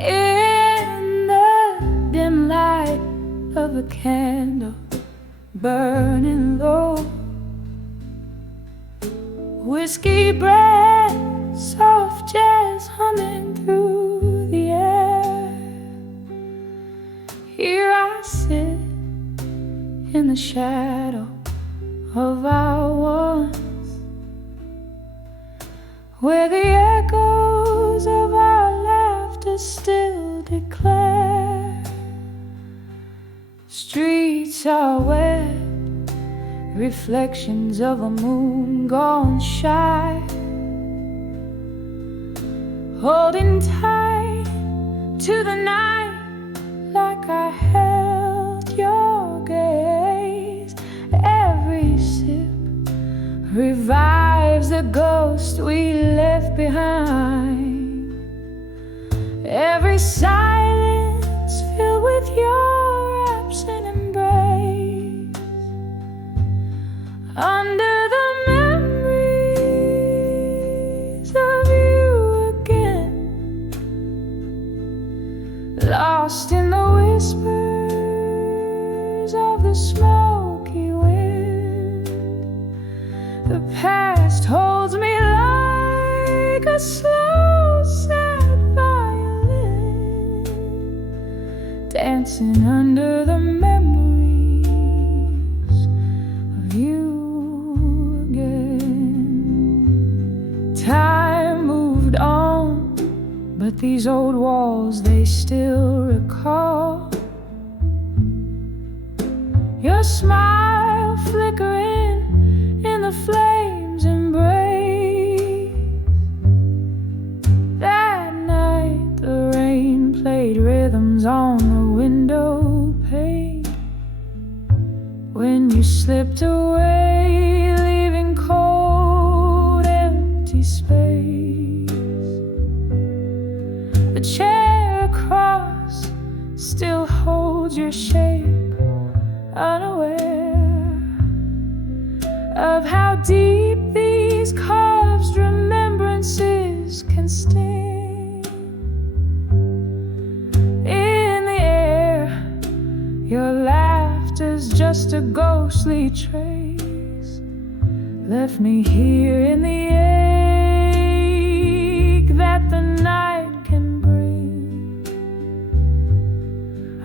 In the dim light of a candle burning low, whiskey breath, soft jazz humming through the air. Here I sit in the shadow of our once, where the echoes of our laughter still declare. Streets are wet, reflections of a moon gone shy, holding tight to the night like I held your gaze. Every sip revives the ghost we left behind. Every silence filled with your absent embrace. Under the memories of you again, lost in the whispers of the smoky wind. The past holds me like a slow, sad violin, dancing under the memories of you again. Time moved on, but these old walls, they still recall your smile flickering in the flames embrace. That night the rain played rhythms on the window pane. When you slipped away, leaving cold, empty space. The chair across still holds your shape, unaware of how deep these carved remembrances can sting. In the air, your laughter's just a ghostly trace, left me here in the ache that the night can bring.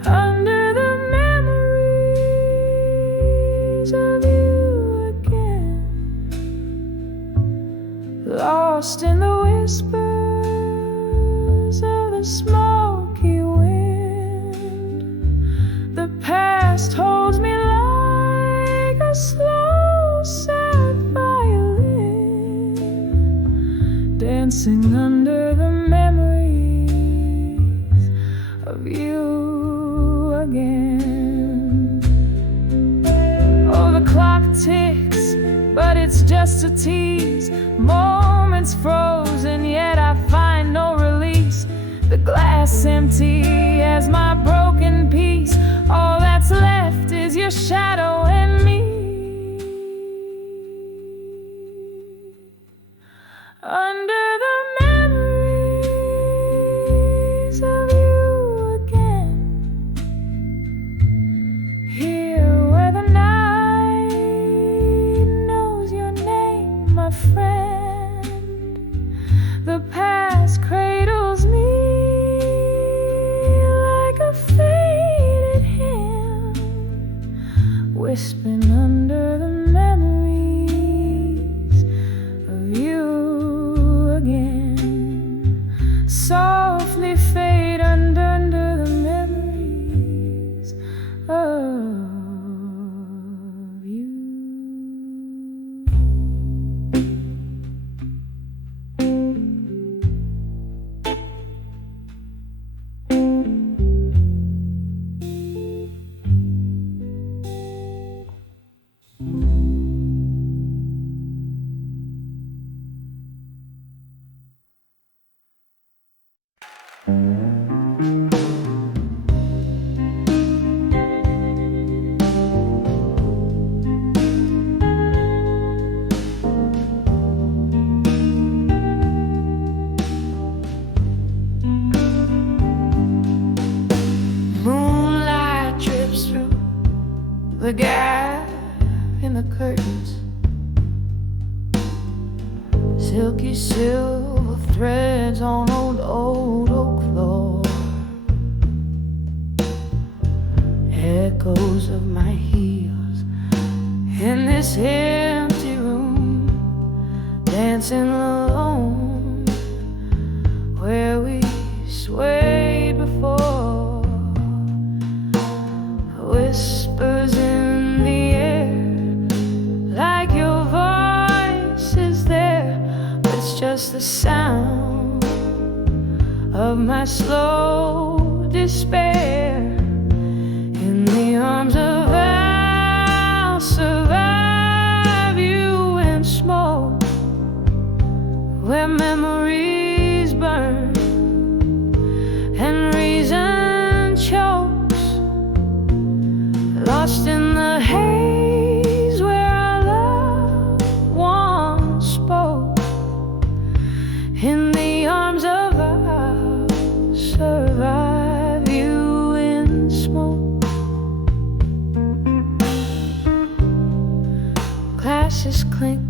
Under the memories of you again, lost in the whispers of the smoky wind. The past holds me like a slow, sad violin, dancing under the memories of you again. Oh, the clock ticks, but it's just a tease. Moments frozen, yet I find no release. The glass empty as my broken piece. All that's left is your shadow and me. Under the memories of you again, here where the night knows your name, my friend. The past cradles me like a faded hymn, whispering under the memories of you again. Softly fade under the memories of you. Moonlight drips through the gap in the curtains. Silky silver threads on old oak floor. Echoes of my heels in this empty room, dancing alone where we swayed before. Whispers in the air, like your voice is there, but it's just the sound of my slow despair. In the arms of I'll survive you in smoke, where memories burn and reason chokes, lost in the haze where our love once spoke. In the arms of I'll survive you in smoke. Glasses clink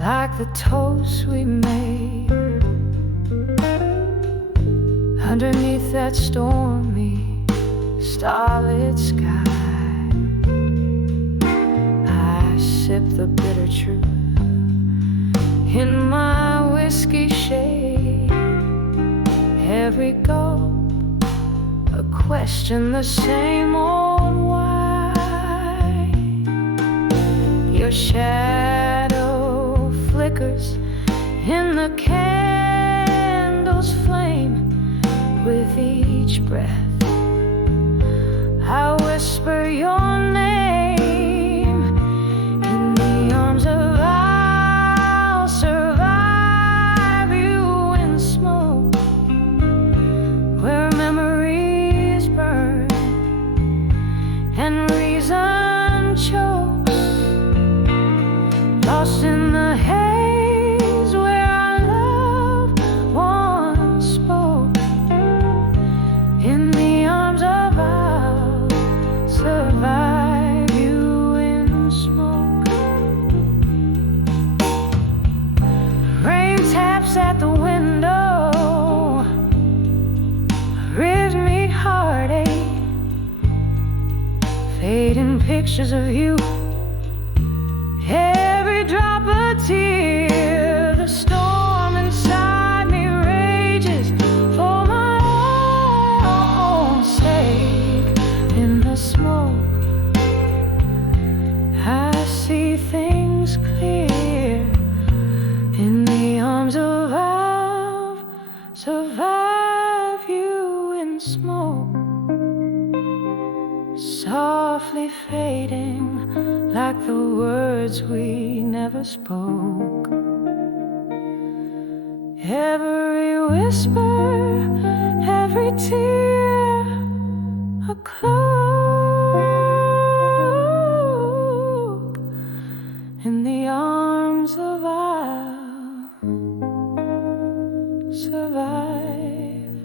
like the toast we made underneath that stormy, starlit sky. I sip the bitter truth in my whiskey shade. Every gulp a question, the same old why. Your shadow flickers in the candle's flame. With each breath I whisper your name. In the arms of I'll survive you in smoke, where memories burn and reason chokes, lost in the haze where our love once spoke. In the arms of I'll survive you in smoke. Rain taps at the window, rhythmic heartache, fading pictures of you. Every drop a tear, the storm inside me rages for my own sake. In the smoke I see things clear. In the arms of I'll survive you in smoke, softly fading like the words we never spoke. Every whisper, every tear, a cloak. In the arms of I'll survive.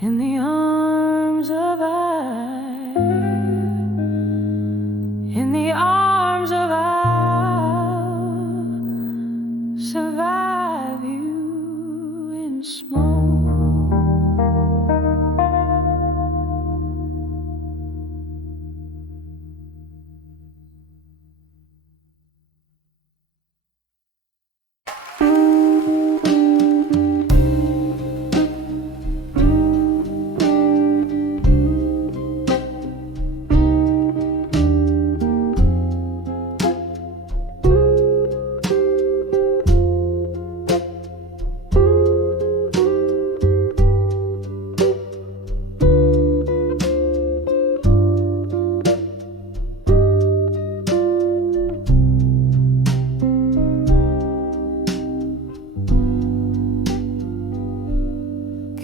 In the arms of in the arms of I'll survive you in smoke.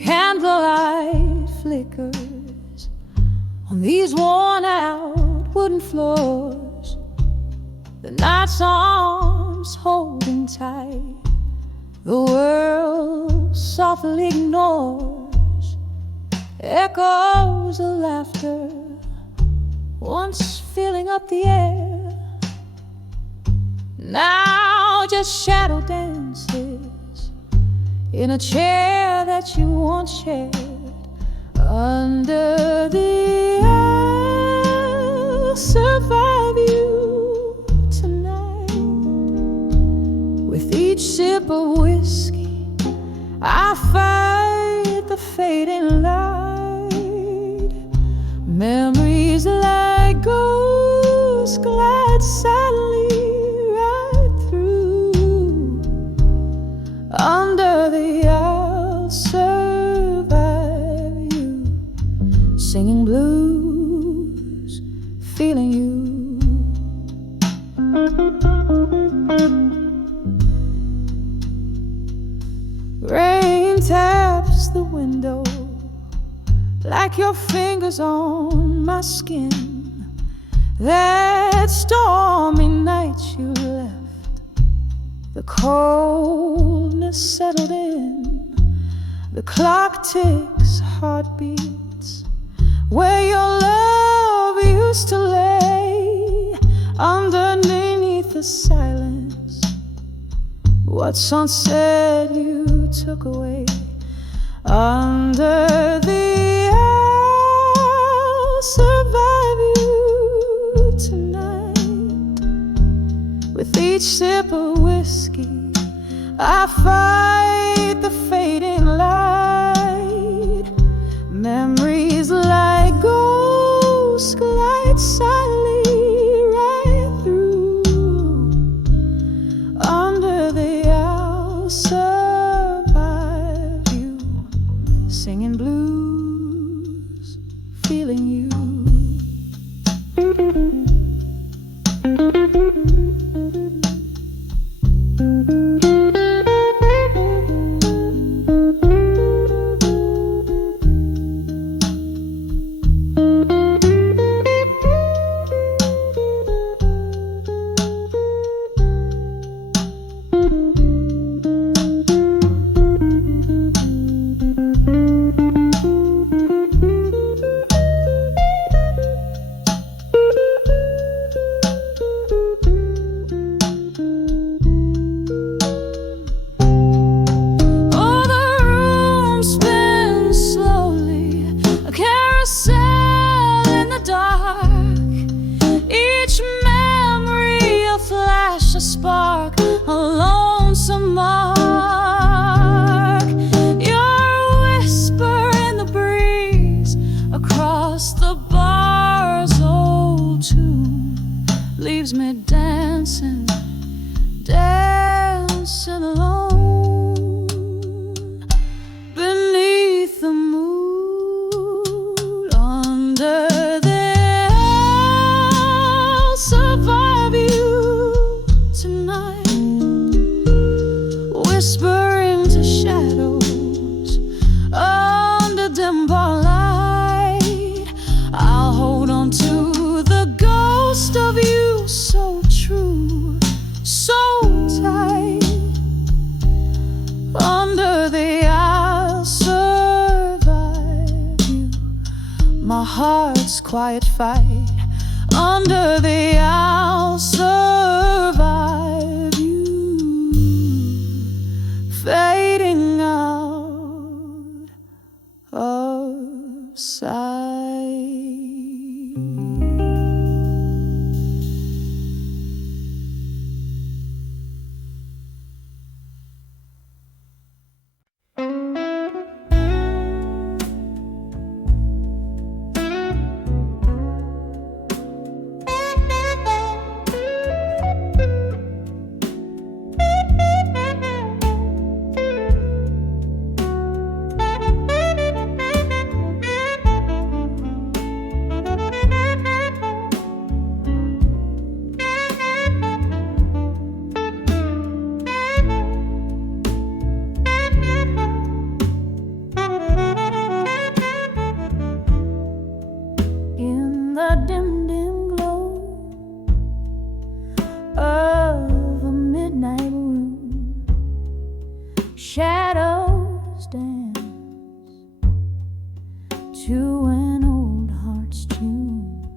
Candlelight flickers on these worn out wooden floors. The night's arms holding tight, the world softly ignores. Echoes of laughter once filling up the air, now just shadow dances in a chair that you once shared. Under the I'll survive you tonight. With each sip of whiskey I fight the fading light. Memories like ghosts glide silently right through. Under the I'll survive you singing blues, feeling you. Rain taps the window like your fingers on my skin. That stormy night you left, the coldness settled in. The clock ticks, heartbeats where your love used to lay. Underneath the silence, what's unsaid you took away. Under the I'll survive you tonight. With each sip of whiskey I fight the fading light. Memories like ghosts glide silently right through. Under the I'll survive you, singing blues, feeling you. Spark, a lonesome mark. Your whisper in the breeze across the bar's old tune leaves me dancing, dancing alone beneath the moon. Under the I'll survive you tonight, whispering to shadows under dim bar light. I'll hold on to the ghost of you, so true, so tight. Under the I'll survive you, my heart's quiet fight. Under the I'll survive you, fading out of sight. Shadows dance to an old heart's tune.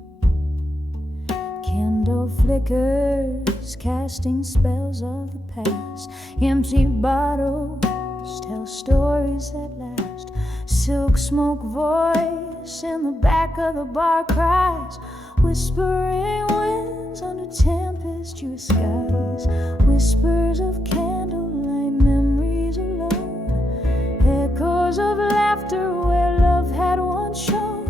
Candle flickers casting spells of the past. Empty bottles tell stories that last. Silk smoke voice in the back of the bar cries. Whispering winds under tempestuous skies. Whispers of candlelight, memories alone. Echoes of laughter where love had once shone.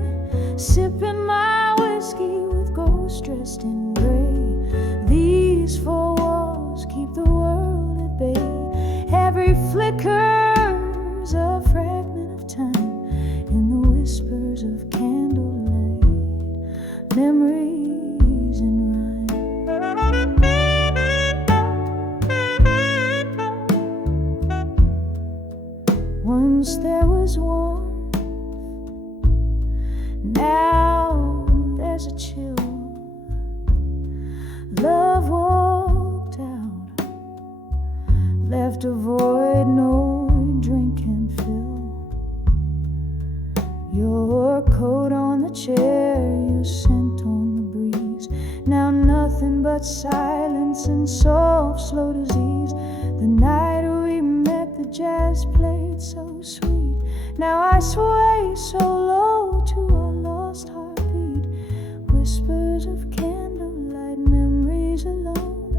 Sipping my whiskey with ghosts dressed in gray. These four walls keep the world at bay. Every flicker's a fragment of time in the whispers of candle. Once there was warmth, now there's a chill. Love walked out, left a void no drink can fill. Your coat on the chair, your scent on the breeze. Now nothing but silence and soft, slow disease. The night we met, the jazz played so sweet. Now I sway so low to our lost heartbeat. Whispers of candlelight, memories alone.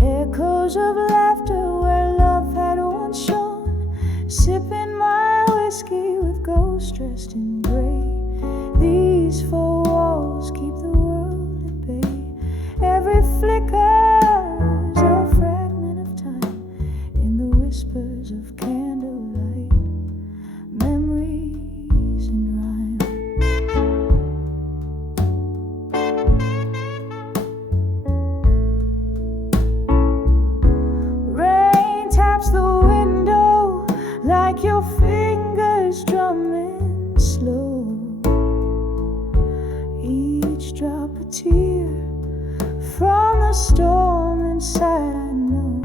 Echoes of laughter where love had once shone. Sipping my whiskey with ghosts dressed in gray. These four walls keep the world at bay. Every flicker's a fragment of time in the whispers of candlelight, memories in rhyme. Rain taps the window like your fingers drumming slow. Each drop a tear from the storm inside, I know.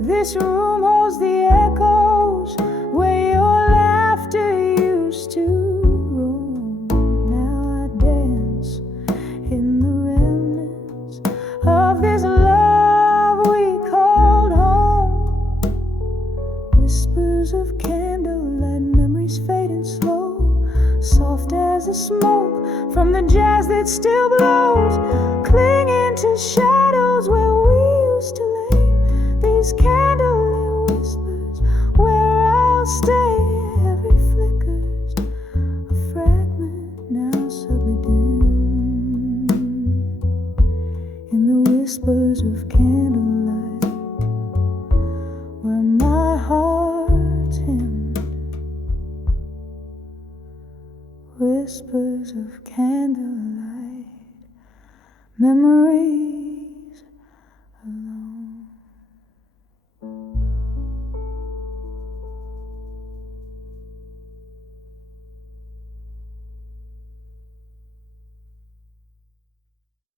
This room holds the echoes where your laughter used to roam. Now I dance in the remnants of this love we called home. Whispers of candlelight, memories fading slow, soft as the smoke from the jazz that still blows, clinging to shadows where we used to lay. These candlelit whispers where I'll stay. Every flicker's a fragment now subtly dim in the whispers of candlelight where my heart's hymned. Whispers of candlelight, memories